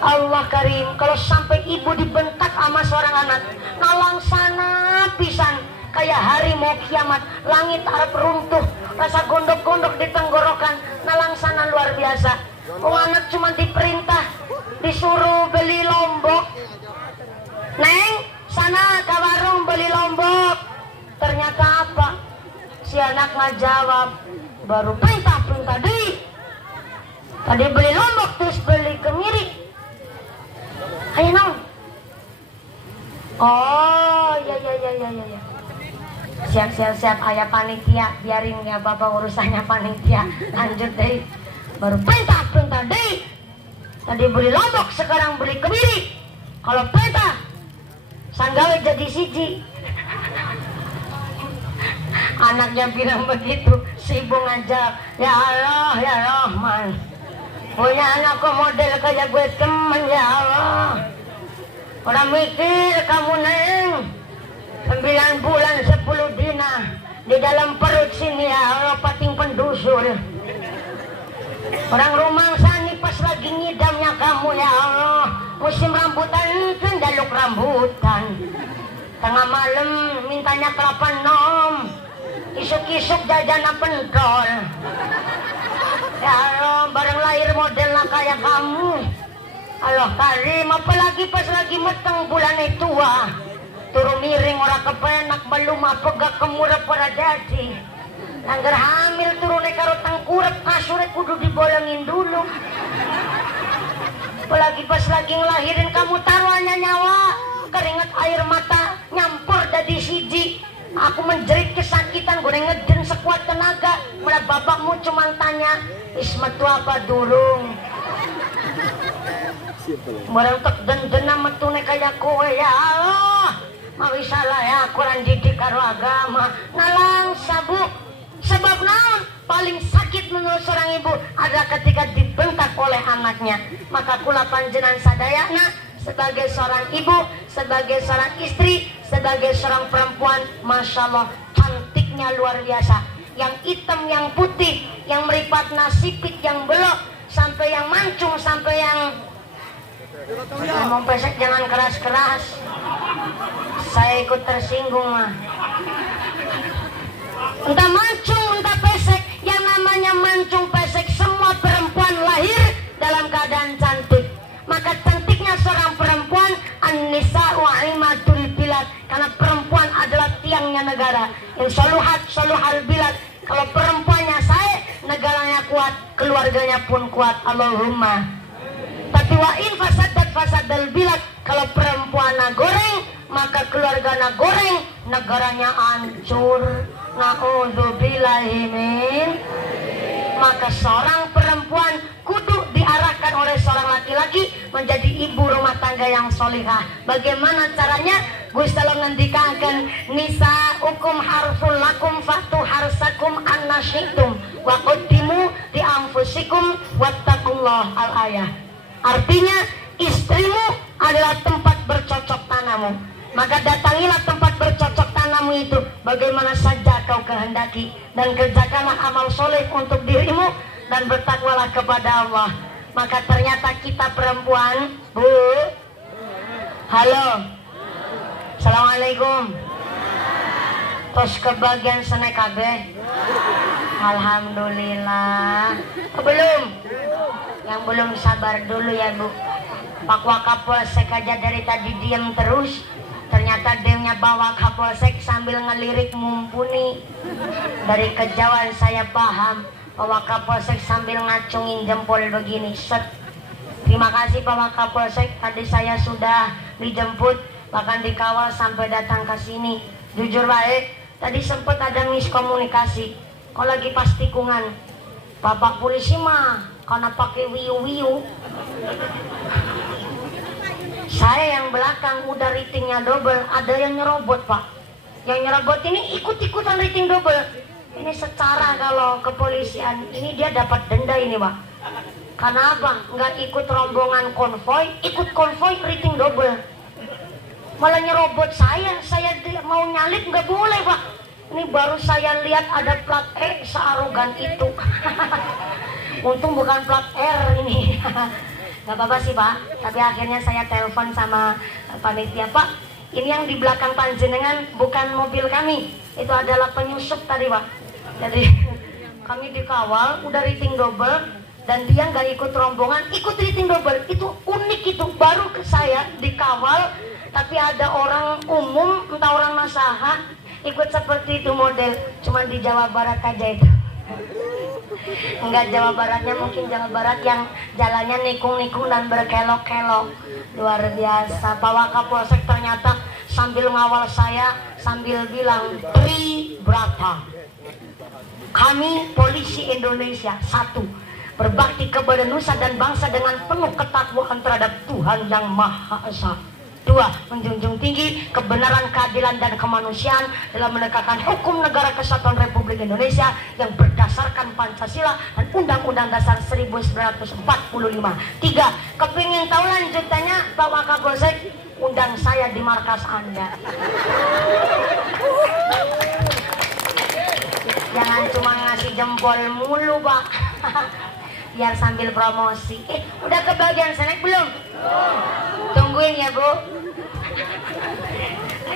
Allah karim, kalau sampai ibu dibentak sama seorang anak, nalang sana pisan kayak hari mau kiamat, langit harap runtuh, rasa gondok-gondok di tenggorokan, nalang sana luar biasa. Anak cuma diperintah, disuruh beli lombok. Neng, sana ke warung beli lombok. Ternyata apa? Si anak nggak jawab, baru perintah deh. Tadi beli lombok terus beli kemiri. Ayo nong. Oh ya. Siap ayah panitia, biarin ya bapak urusannya panitia. Lanjut deh. Baru perintah deh. Tadi beli lombok, sekarang beli kemiri. Kalau perintah sanggawe jadi siji. Anaknya bilang begitu, si ibu ngajak, ya Allah ya Rahman, punya anak kok model kayak gue temen ya Allah. Orang mikir kamu neng 9 bulan 10 dina di dalam perut sini ya Allah, pating pendusul. Orang rumah sana musim rambutan daluk rambutan. Tengah malam mintanya kelapa nom, isuk-isuk jajan pentol. Ya Allah, bareng lahir modelnya kayak kamu. Allah Karim, apalagi pas lagi meteng bulan itu turun miring orang kepenak belum pegak kemurah pada jadi. Angger hamil turunnya karo tengkurap kasurnya kudu dibolongin dulu. Apalagi pas lagi ngelahirin kamu taruhannya nyawa, keringat air mata nyampur dari siji. Aku menjerit kesakitan, gue ngeden sekuat tenaga. Malah bapakmu cuma tanya, Ismatu apa durung? Merentek dendena metune kayak kowe ya Allah. Mawi salah ya kurang didik karo agama. Nalang sabu. Sebab naon? Paling sakit menurut seorang ibu adalah ketika dibentak oleh anaknya. Maka kula panjenengan sadayana sebagai seorang ibu, sebagai seorang istri, sebagai seorang perempuan, Masya Allah cantiknya luar biasa. Yang hitam, yang putih, yang meripat nasipit, yang belok, sampai yang mancung, sampai yang ngomong pesek jangan keras-keras. Saya ikut tersinggung mah. Entah mancung, entah pesek, yang namanya mancung pesek semua perempuan lahir dalam keadaan cantik. Maka cantiknya seorang perempuan an-nisa'u imadul bilad, karena perempuan adalah tiangnya negara. Insyaluhat saluhal bilad. Kalau perempuannya saya, negaranya kuat, keluarganya pun kuat. Allahumma. Tapi wa in fasadat fasadal bilad, kalau perempuannya goreng, maka keluarganya goreng, negaranya hancur. Na'udzubillahi min. Maka seorang perempuan kudu diarahkan oleh seorang laki-laki menjadi ibu rumah tangga yang solihah. Bagaimana caranya? Gusti Allah ngendikaken nisa hukum harful lakum fatu harsakum annasyitum wa qaddimu di anfusikum wattaqullah al-ayah. Artinya istrimu adalah tempat bercocok tanammu, maka datangilah tempat bercocok tanammu itu bagaimana saja kau kehendaki, dan kerjakanlah amal soleh untuk dirimu dan bertakwalah kepada Allah. Maka ternyata kita perempuan, Bu, halo, assalamualaikum, tos kebagian senek kabeh, alhamdulillah. Oh, belum, yang belum sabar dulu ya Bu. Pak Wakapolsek aja dari tadi diam terus. Ternyata demnya bawa Kapolsek sambil ngelirik mumpuni. Dari kejauhan saya paham bahwa Kapolsek sambil ngacungin jempol begini. Set. Terima kasih Pak Wakapolsek, tadi saya sudah dijemput bahkan dikawal sampai datang ke sini. Jujur baik, tadi sempat ada miskomunikasi. Kau lagi pas tikungan, Bapak polisi mah karena pakai wiu-wiu. Saya yang belakang udah ratingnya double, ada yang nyerobot Pak. Yang nyerobot ini ikut-ikutan rating double. Ini secara kalau kepolisian ini dia dapat denda ini Pak. Karena apa? Nggak ikut rombongan konvoy, ikut konvoy rating double. Malah nyerobot saya mau nyalip nggak boleh Pak. Ini baru saya lihat ada plat E searogan itu. Untung bukan plat R ini. Gak apa-apa sih Pak, tapi akhirnya saya telepon sama panitia, Pak, ini yang di belakang panjenengan bukan mobil kami, itu adalah penyusup tadi Pak. Jadi kami dikawal, udah rating double, dan dia nggak ikut rombongan, ikut rating double. Itu unik, itu baru ke saya dikawal, tapi ada orang umum, entah orang nasaha, ikut seperti itu model, cuma di Jawa Barat aja itu. Enggak Jawa Baratnya, mungkin Jawa Barat yang jalannya nikung-nikung dan berkelok-kelok. Luar biasa. Pak Wakapolsek ternyata sambil ngawal saya, sambil bilang, Tri Brata, kami polisi Indonesia, satu, berbakti kepada nusa dan bangsa dengan penuh ketakwaan terhadap Tuhan Yang Maha Esa. Dua, menjunjung tinggi kebenaran, keadilan, dan kemanusiaan dalam menegakkan hukum negara kesatuan Republik Indonesia yang berdasarkan Pancasila dan Undang-Undang Dasar 1945. Tiga, kepingin tahu lanjutannya Pak Wakapolsek, undang saya di markas Anda. Jangan cuma ngasih jempol mulu Pak. biar sambil promosi. Udah kebagian snack belum? Tungguin ya Bu.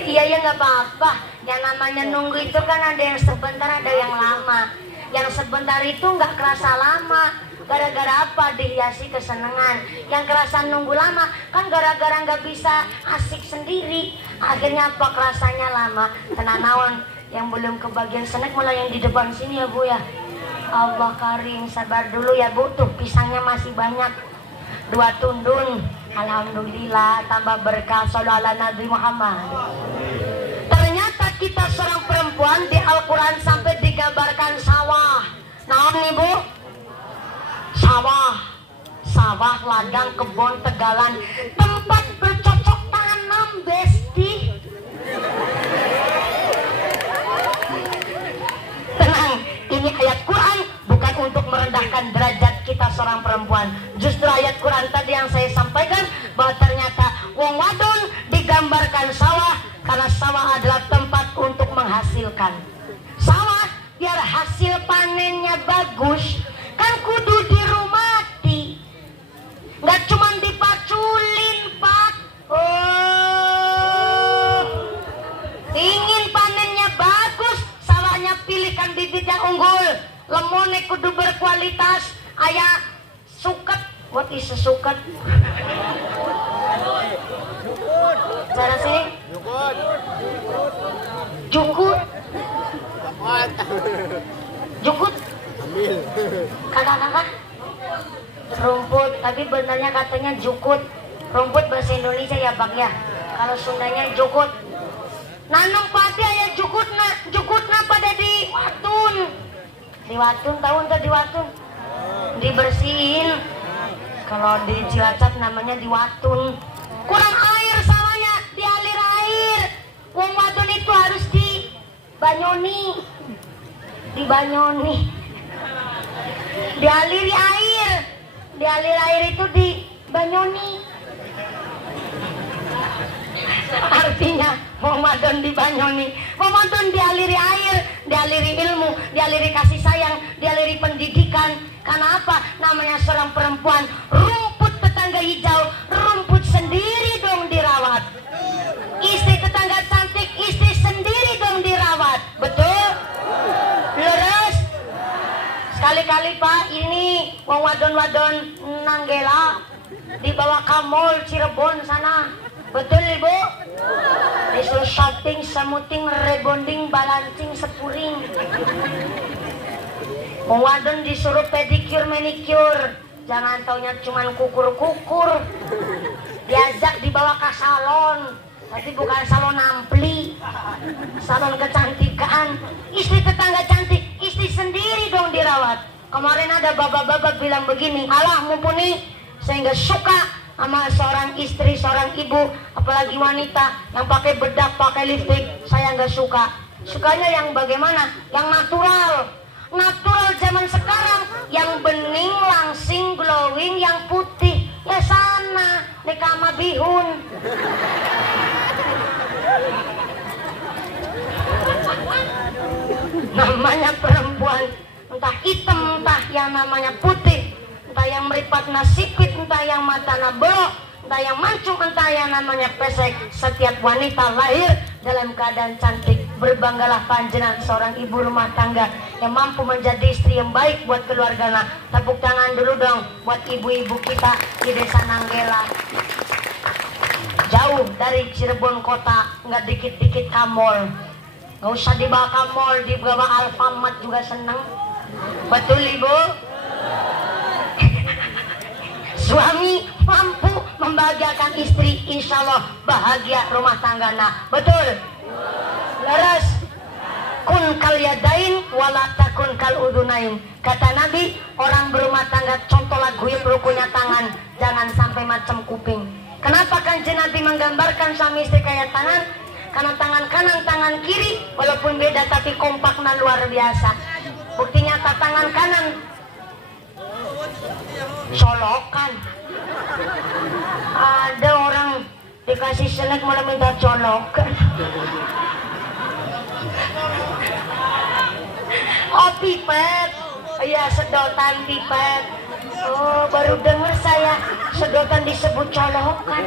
Iya ya nggak apa-apa. Yang namanya nunggu itu kan ada yang sebentar, ada yang lama. Yang sebentar itu nggak kerasa lama. Gara-gara apa? Dihiasi kesenangan. Yang kerasa nunggu lama kan gara-gara nggak bisa asik sendiri. Akhirnya apa? Kerasanya lama. Tenanawan yang belum kebagian snack malah yang di depan sini ya Bu ya. Allah karim, sabar dulu ya Bu. Tuh pisangnya masih banyak. 2 tundun. Alhamdulillah, tambah berkah. Shallallahu ala Nabi Muhammad. Ternyata kita seorang perempuan di Al-Quran sampai digambarkan sawah. Nah nih Bu, sawah, ladang, kebun, tegalan, tempat bercocok tanam, besti. Tenang, ini ayat Quran bukan untuk merendahkan derajat kita seorang perempuan. Justru ayat Quran tadi yang saya sampaikan bahwa ternyata wong wadon digambarkan sawah karena sawah adalah tempat untuk menghasilkan. Sawah biar hasil panennya bagus kan kudu dirumati, nggak cuma dipaculin Pak. Ingin panennya bagus, sawahnya pilihkan bibit yang unggul, lemone kudu berkualitas. Ayah suket, what is a suket? Cara sini jukut kakak rumput, tapi benarnya katanya jukut. Rumput bahasa Indonesia ya Bang ya, kalau Sundanya jukut. Nanung padi aya jukutna pada di watun tahu entah di watun dibersihin. Kalau di Cilacap namanya di watun. Kurang air sawahnya, dialir air. Wong wadon itu harus dibanyoni. Dialiri air. Dialir air itu dibanyoni. Artinya wong wadon dibanyoni. Wong wadon dialiri air, dialiri ilmu, dialiri kasih sayang, dialiri pendidikan. Karena apa? Namanya seorang perempuan, rumput tetangga hijau, rumput sendiri dong dirawat. Istri tetangga cantik, istri sendiri dong dirawat. Betul? Lurus? Sekali-kali Pak, ini wong wadon-wadon Nanggela dibawa ke mall Cirebon sana. Betul Ibu? Disuruh shopping, semuting, rebonding, balancing, sepuring. Wong wadon disuruh pedicure, manicure. Jangan taunya cuman kukur-kukur. Diajak dibawa ke salon, tapi bukan salon ampli, salon kecantikan. Istri tetangga cantik, istri sendiri dong dirawat. Kemarin ada bapak-bapak bilang begini, alah mumpuni saya nggak suka sama seorang istri, seorang ibu, apalagi wanita yang pakai bedak, pakai lipstik. Saya nggak suka. Sukanya yang bagaimana? Yang natural. Natural zaman sekarang, yang bening, langsing, glowing, yang putih. Ya sana, nekama bihun. Namanya perempuan, entah hitam, entah yang namanya putih, entah yang meripatna sipit, entah yang matana belok, entah yang mancung, entah yang namanya pesek. Setiap wanita lahir dalam keadaan cantik. Berbanggalah panjenengan seorang ibu rumah tangga yang mampu menjadi istri yang baik buat keluarganya. Tepuk tangan dulu dong buat ibu-ibu kita di desa Nanggela. Jauh dari Cirebon kota, nggak dikit-dikit ke mall. Nggak usah dibawa ke mall, dibawa Alfamart juga seneng. Betul Ibu? Suami mampu membahagiakan istri, insya Allah bahagia rumah tanggana. Betul? Laras. Kun kal yadain wala takun kal udunain. Kata Nabi, orang berumah tangga contohlah guyup rukunya tangan, jangan sampai macam kuping. Kenapa Kanjeng Nabi menggambarkan suami istri kayak tangan? Karena tangan kanan, tangan kiri walaupun beda tapi kompaknya luar biasa. Bukti nyata tangan kanan colokan. Ada orang dikasih snack malah minta colokan. Oh pipet, iya sedotan pipet. Oh, baru dengar saya sedotan disebut colokan.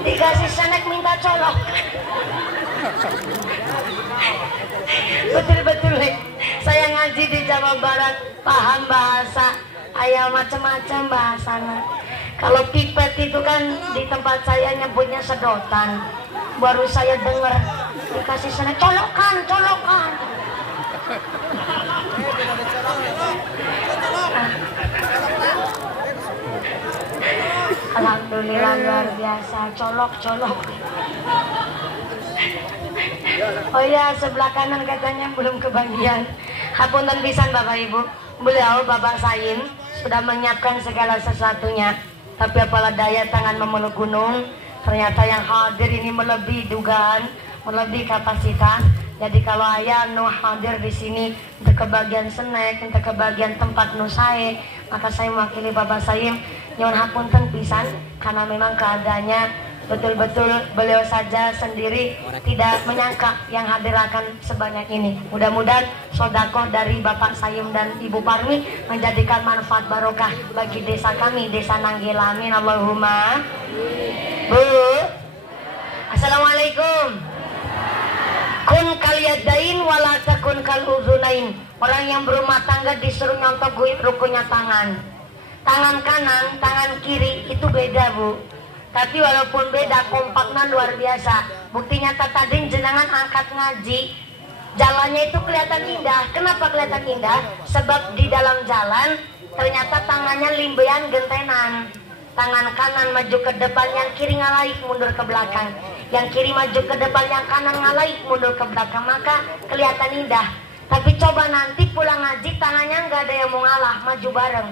Dikasih snack minta colok. Betul-betul, saya ngaji di Jawa Barat, paham bahasa, ayam macam-macam bahasanya. Kalau pipet itu kan di tempat saya nyebutnya sedotan. Baru saya dengar dikasih snack colokan. Alhamdulillah luar biasa, colok. Oh ya, sebelah kanan katanya belum kebagian. Hapunten pisan Bapak Ibu. Beliau Bapak Saim sudah menyiapkan segala sesuatunya. Tapi apalah daya tangan memeluk gunung. Ternyata yang hadir ini melebihi dugaan, melebihi kapasitas. Jadi kalau ayah nu hadir di sini untuk kebagian snack, untuk kebagian tempat nu sae, maka saya mewakili Bapak Saim nyuwun hapunten pisan karena memang keadaannya betul-betul beliau saja sendiri tidak menyangka yang hadir akan sebanyak ini. Mudah-mudahan sodakoh dari Bapak Saim dan Ibu Parmi menjadikan manfaat barokah bagi desa kami, desa Nanggela. Amin Allahumma. Bu, Assalamualaikum. Kun kaliyadain wala takun kal uzunain. Orang yang berumah tangga disuruh nyontok rukunya tangan. Tangan kanan, tangan kiri itu beda, Bu. Tapi walaupun beda, kompaknya luar biasa. Buktinya tadi jenengan angkat ngaji, jalannya itu kelihatan indah. Kenapa kelihatan indah? Sebab di dalam jalan ternyata tangannya limbean gentenan. Tangan kanan maju ke depan, yang kiri ngalaik mundur ke belakang. Yang kiri maju ke depan, yang kanan ngalaik mundur ke belakang. Maka kelihatan indah. Tapi coba nanti pulang ngaji tangannya nggak ada yang mau ngalah, maju bareng.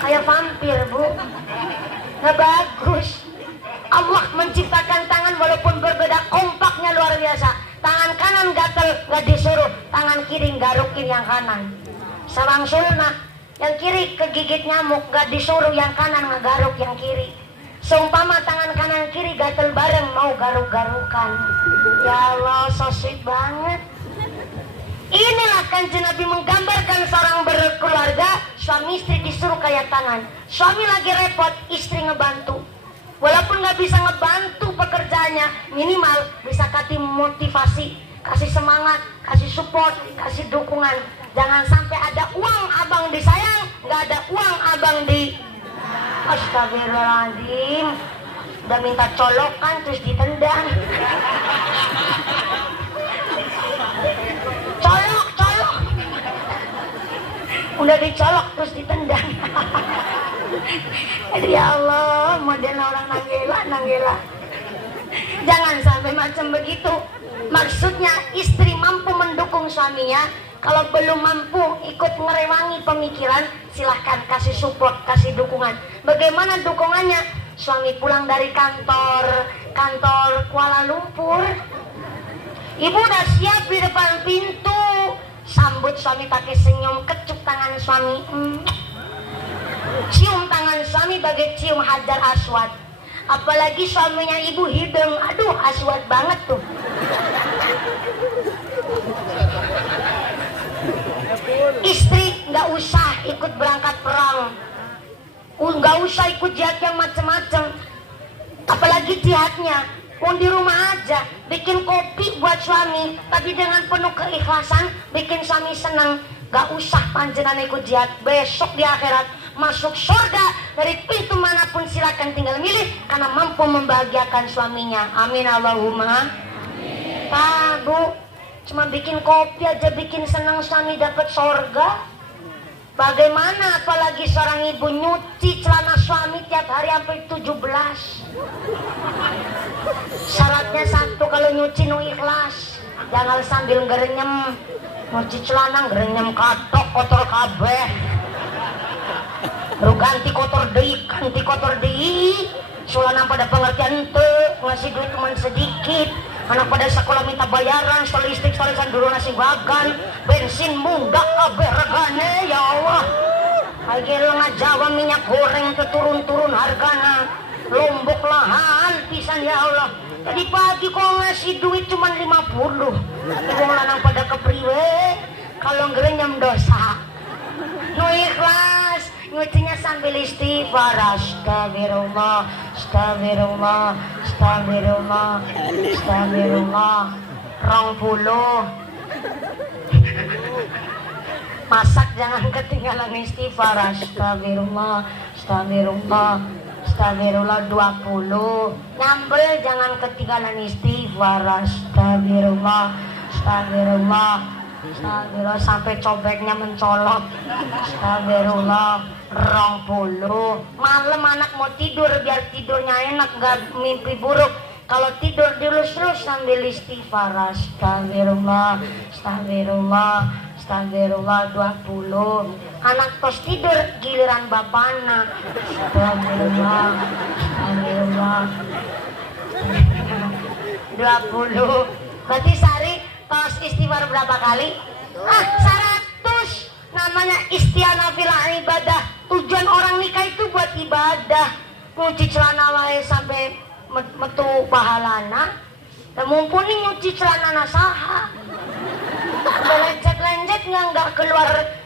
Kayak vampir, Bu. Nggak bagus. Allah menciptakan tangan walaupun berbeda, kompaknya luar biasa. Tangan kanan gatel nggak disuruh, tangan kiri garukin yang kanan. Sarang sulna, yang kiri kegigit nyamuk nggak disuruh, yang kanan ngegaruk yang kiri. Seumpama tangan kanan kiri gatel bareng mau garuk-garukan. Ya Allah, so sweet banget. Inilah Kanjeng Nabi menggambarkan seorang berkeluarga, suami istri disuruh kayak tangan. Suami lagi repot, istri ngebantu. Walaupun nggak bisa ngebantu pekerjaannya, minimal bisa kasih motivasi, kasih semangat, kasih support, kasih dukungan. Jangan sampai ada uang abang disayang, nggak ada uang abang di... Astagfirullahaladzim. Udah minta colokan terus ditendang. Colok. Udah dicolok terus ditendang. Ya Allah, model orang Nanggela. Jangan sampai macam begitu. Maksudnya istri mampu mendukung suaminya. Kalau belum mampu ikut ngerewangi pemikiran, silahkan kasih support, kasih dukungan. Bagaimana dukungannya? Suami pulang dari kantor Kuala Lumpur, ibu udah siap di depan pintu, sambut suami pakai senyum, kecup tangan suami, cium tangan suami bagai cium Hajar Aswad. Apalagi suaminya ibu hidung, aduh aswad banget tuh. Istri nggak usah ikut berangkat perang, nggak usah ikut jihad yang macam-macam. Apalagi jihadnya, di rumah aja bikin kopi buat suami, tapi dengan penuh keikhlasan, bikin suami senang. Gak usah panjenengan ikut jihad, besok di akhirat masuk surga dari pintu manapun silakan tinggal milih, karena mampu membahagiakan suaminya. Amin Allahumma. Pak, Bu, cuma bikin kopi aja bikin senang suami dapat surga. Bagaimana apalagi seorang ibu nyuci celana suami tiap hari sampai 17. Syaratnya satu, kalau nyuci nu ikhlas, jangan sambil gerenyem. Nyuci celana gerenyem katok kotor kabeh. Baru ganti kotor deui. Sulana pada pengertian ente, ngasih duit cuma sedikit. Anak pada sekolah minta bayaran, soal listrik, soal dulu nasi bagan, bensin munggah kabeh regane, ya Allah. Akhirnya ngajawa minyak goreng turun-turun hargana, lombok lahan pisan ya Allah. Tadi pagi kok ngasih duit cuma 50. Wong lanang pada kepriwe kalau ngerenyam dosa. Nu ikhlas nyucinya sambil istighfar. Astagfirullah, astagfirullah, astagfirullah, astagfirullah. 20. Masak jangan ketinggalan istighfar. Astagfirullah, astagfirullah, astagfirullah. 20. Nyambel jangan ketinggalan istighfar. Astagfirullah, astagfirullah, astagfirullah. Sampai cobeknya mencolok. Astagfirullah. 20. Malam anak mau tidur biar tidurnya enak, gak mimpi buruk. Kalau tidur dilus-lus sambil istighfar. Astagfirullah, astagfirullah, astagfirullah. 20. Anak tos tidur giliran bapana. Astagfirullah, astagfirullah. 20. Berarti sehari tos istighfar berapa kali? 100. Namanya istianah fil ibadah. Tujuan orang nikah itu buat ibadah. Nyuci celana wae sampai metu pahalana. Dan mumpuni nyuci celana nasaha. Belenjek-lenjek nggak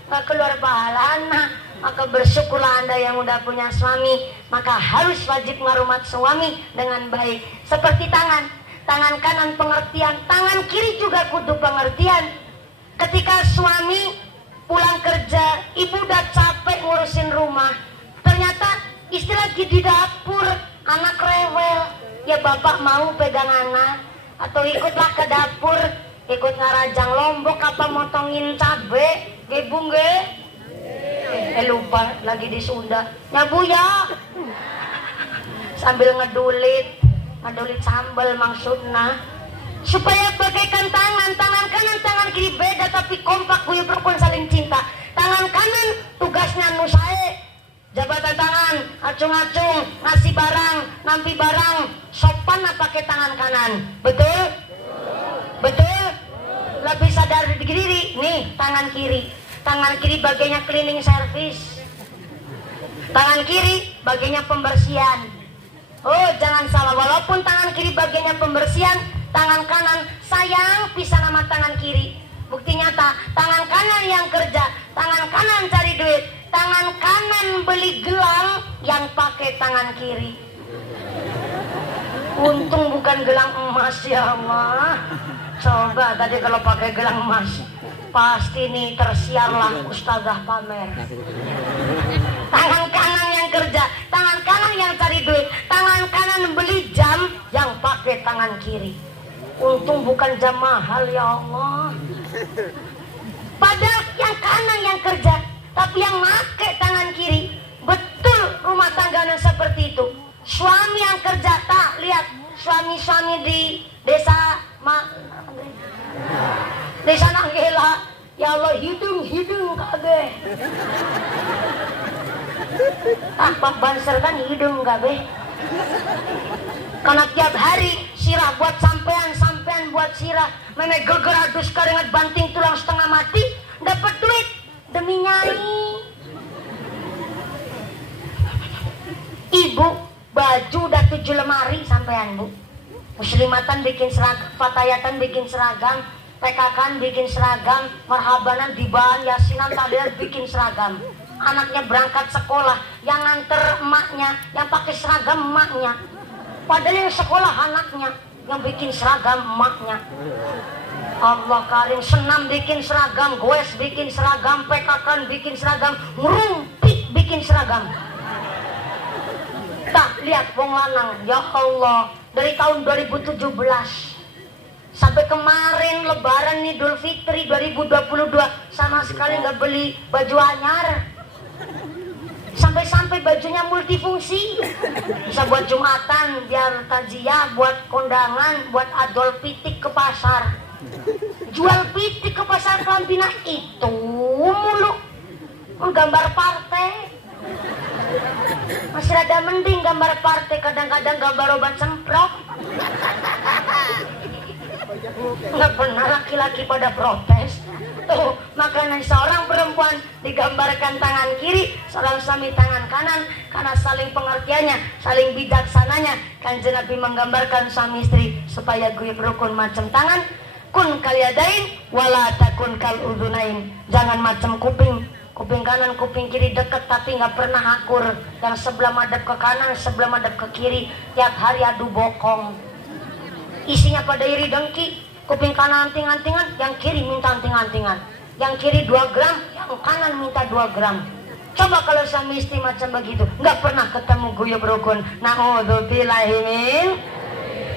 keluar pahalana. Maka bersyukurlah Anda yang udah punya suami. Maka harus wajib ngahormat suami dengan baik. Seperti tangan kanan pengertian, tangan kiri juga kudu pengertian. Ketika suami pulang kerja, ibu udah capek ngurusin rumah, ternyata istri lagi di dapur, anak rewel, ya bapak mau pegang anak atau ikutlah ke dapur, ikut ngarajang lombok apa motongin cabe, gebung ge, lupa lagi di Sunda, nyabu ya, sambil ngedulit sambal maksudnya, supaya bagaikan tangan kanan tangan kiri beda tapi kompak guyub rukun saling cinta. Tangan kanan tugasnya nusae jabatan tangan, acung-acung, ngasih barang, nampi barang, sopan pakai tangan kanan. Betul? Betul? Lebih sadar diri. Nih tangan kiri bagiannya cleaning service, tangan kiri bagiannya pembersihan. Oh jangan salah, walaupun tangan kiri bagiannya pembersihan, tangan kanan sayang pisah nama tangan kiri. Bukti nyata, tangan kanan yang kerja, tangan kanan cari duit, tangan kanan beli gelang yang pakai tangan kiri. Untung bukan gelang emas ya Allah. Coba tadi kalau pakai gelang emas, pasti nih tersiarlah ustazah pamer. Tangan kanan yang kerja, tangan kanan yang cari duit, tangan kanan beli jam yang pakai tangan kiri. Untung bukan jam mahal ya Allah. Padahal yang kanan yang kerja, tapi yang pakai tangan kiri. Betul rumah tangganya seperti itu. Suami yang kerja, tak lihat suami-suami di desa desa Nanggela. Ya Allah, hidung kabeh. Pak Banser kan hidung kabeh. Karena tiap hari sirah buat sampean buat sirah, meme geger adus keringat banting tulang setengah mati, dapat duit demi nyai. Ibu baju udah 7 lemari sampean bu. Muslimatan bikin seragam, fatayatan bikin seragam, PKK bikin seragam, marhabanan dibaan, yasinan tadian bikin seragam. Anaknya berangkat sekolah, yang nganter emaknya, yang pakai seragam emaknya. Padahal yang sekolah anaknya, yang bikin seragam emaknya. Allah karim, senam bikin seragam, goes bikin seragam, PKK bikin seragam, ngerumpik bikin seragam. Tak lihat wong lanang, ya Allah, dari tahun 2017 sampai kemarin lebaran Idul Fitri 2022 sama sekali nggak beli baju anyar. Sampai-sampai bajunya multifungsi, bisa buat Jumatan, biar takziah, buat kondangan, buat adol pitik ke pasar. Jual pitik ke pasar Kelampina itu mulu gambar partai. Masih rada mending gambar partai, kadang-kadang gambar obat semprot. Nggak pernah laki-laki pada protes. Tuh, makanya seorang perempuan digambarkan tangan kiri, seorang suami tangan kanan, karena saling pengertiannya, saling bijaksananya. Kanjeng Nabi menggambarkan suami istri supaya guyub rukun macam tangan. Kun kalyadain wala takun kal udhunain. Jangan macam kuping, kuping kanan, kuping kiri deket tapi nggak pernah akur. Yang sebelah madep ke kanan, sebelah madep ke kiri, tiap hari adu bokong. Isinya pada iri dengki. Kuping kanan anting-antingan, yang kiri minta anting-antingan. Yang kiri 2 gram, yang kanan minta 2 gram. Coba kalau suami istri macam begitu, nggak pernah ketemu guyub rukun. Na'udzubillahi min.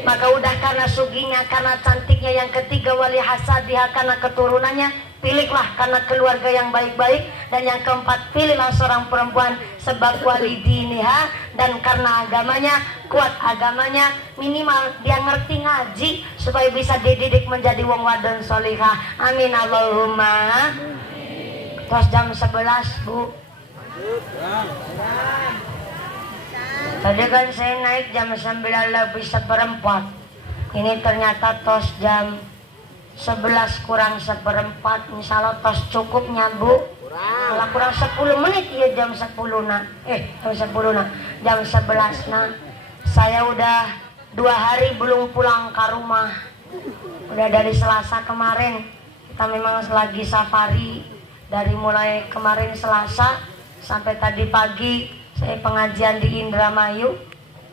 Maka udah karena suginya, karena cantiknya, yang ketiga wali hasadiha, karena keturunannya, pilihlah karena keluarga yang baik-baik. Dan yang keempat, pilihlah seorang perempuan sebab wali diniha, dan karena agamanya, kuat agamanya, minimal dia ngerti ngaji supaya bisa dididik menjadi wong wadon solihah. Amin Allahumma. Terus jam 11 Bu. Tadi kan saya naik jam 9:11. Ini ternyata tos jam 11 kurang 1/4. Insya Allah tos cukupnya Bu. Malah kurang 10 menit ya jam 10 nah. Jam 11 nah. Saya udah 2 hari belum pulang ke rumah. Udah dari Selasa kemarin. Kita memang lagi safari. Dari mulai kemarin Selasa sampai tadi pagi saya pengajian di Indramayu.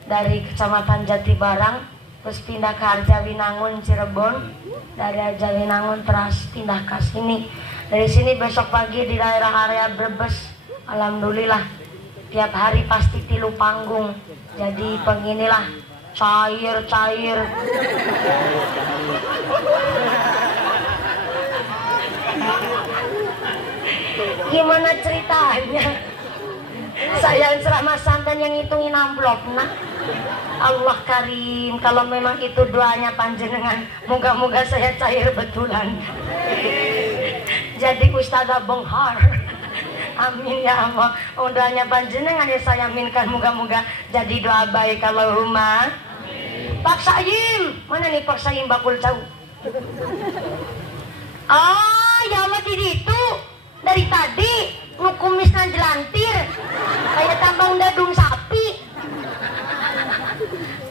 Dari Kecamatan Jatibarang, terus pindah ke Arjawinangun Cirebon. Dari Arjawinangun terus pindah ke sini. Dari sini besok pagi di daerah area Brebes. Alhamdulillah tiap hari pasti tilu panggung. Jadi penginilah cair. Gimana ceritanya? Saya ceramah santan yang ngitungin amplop nah. Allah karim, kalau memang itu doanya panjenengan, moga-moga saya cair betulan. Jadi Ustazah Benghar. Amin ya Allah. Doanya panjenengan ya saya aminkan, moga-moga jadi doa baik. Allahumma. Pak Saim, mana nih Pak Saim bakul cau? Ya Allah di itu dari tadi ngukumisna jelantir kayak tambang dadung sapi.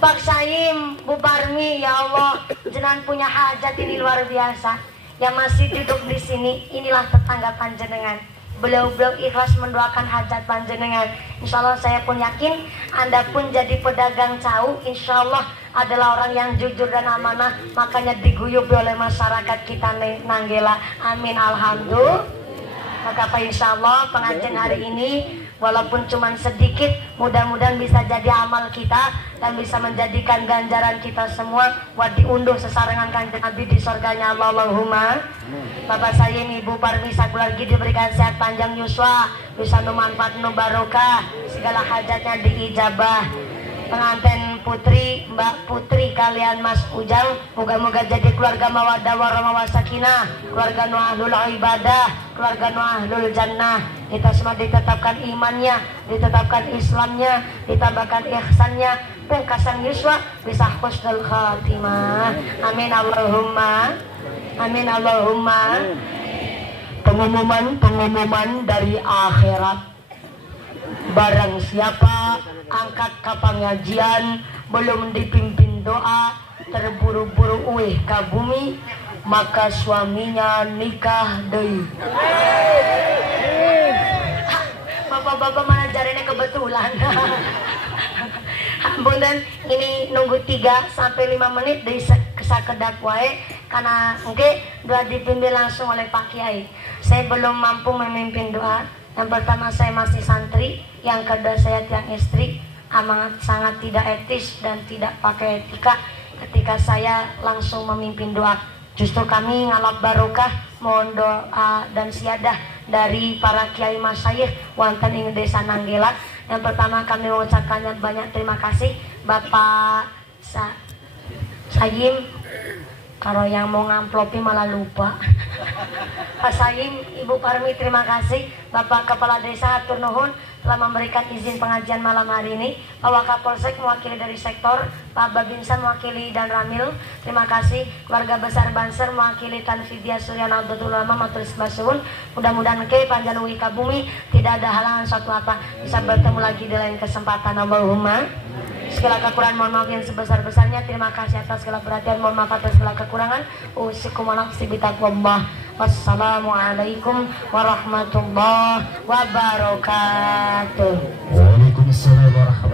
Pak Saim, Bu Parmi, ya Allah, jenengan punya hajat ini luar biasa. Yang masih duduk di sini, inilah tetangga panjenengan. Beliau-beliau ikhlas mendoakan hajat panjenengan. Insya Allah saya pun yakin Anda pun jadi pedagang cau. Insya Allah adalah orang yang jujur dan amanah. Makanya diguyup oleh masyarakat kita Nanggela. Amin alhamdulillah. Maka Pak insya Allah pengajian hari ini walaupun cuma sedikit, mudah-mudahan bisa jadi amal kita dan bisa menjadikan ganjaran kita semua buat diunduh sesarengan Kanjeng Nabi di surganya Allah. Allahumma. Bapak saya Ibu Parmi sakulargi diberikan sehat panjang yuswa, bisa manfaat barokah, segala hajatnya diijabah. Pengantin putri, Mbak Putri kalian Mas Ujang, moga-moga jadi keluarga mawaddah warahmah wasakinah, keluarga nu ahlul ibadah, keluarga nu ahlul jannah. Kita semua ditetapkan imannya, ditetapkan Islamnya, ditambahkan ihsannya, pungkasan yuswa, bisa husnul khatimah. Amin Allahumma. Amin Allahumma. Pengumuman dari akhirat. Barang siapa angkat ke pengajian belum dipimpin doa, terburu-buru uih ke bumi, maka suaminya nikah deui. Bapak-bapak mana jarene kebetulan. Ambunan ini nunggu 3 sampai 5 menit dari sakedak wae karena oke doa dipimpin langsung oleh Pak Kiai. Saya belum mampu memimpin doa. Yang pertama saya masih santri, yang kedua saya tiang istri, amat sangat tidak etis dan tidak pakai etika ketika saya langsung memimpin doa. Justru kami ngalap barokah, mohon doa dan siadah dari para kiai masyayikh wonten ing Desa Nanggela. Yang pertama kami mengucapkan banyak terima kasih Bapak Saim Kalau yang mau ngamplopi malah lupa. Pak Saim, Ibu Parmi, terima kasih. Bapak Kepala Desa hatur nuhun telah memberikan izin pengajian malam hari ini. Pak Wakapolsek mewakili dari sektor, Pak Babinsan mewakili dan Ramil, terima kasih. Keluarga besar Banser mewakili Tan Vidya Suryana Abdul Ulama Matur Basuhun. Mudah-mudahan ke panjang wika bumi tidak ada halangan suatu apa bisa bertemu lagi di lain kesempatan. Allahumma. Segala kekurangan mohon maaf yang sebesar-besarnya. Terima kasih atas segala perhatian, mohon maaf atas segala kekurangan. Usikum wa nafsi bitaqwallah. Wassalamualaikum warahmatullahi wabarakatuh. Waalaikumsalam warahmatullahi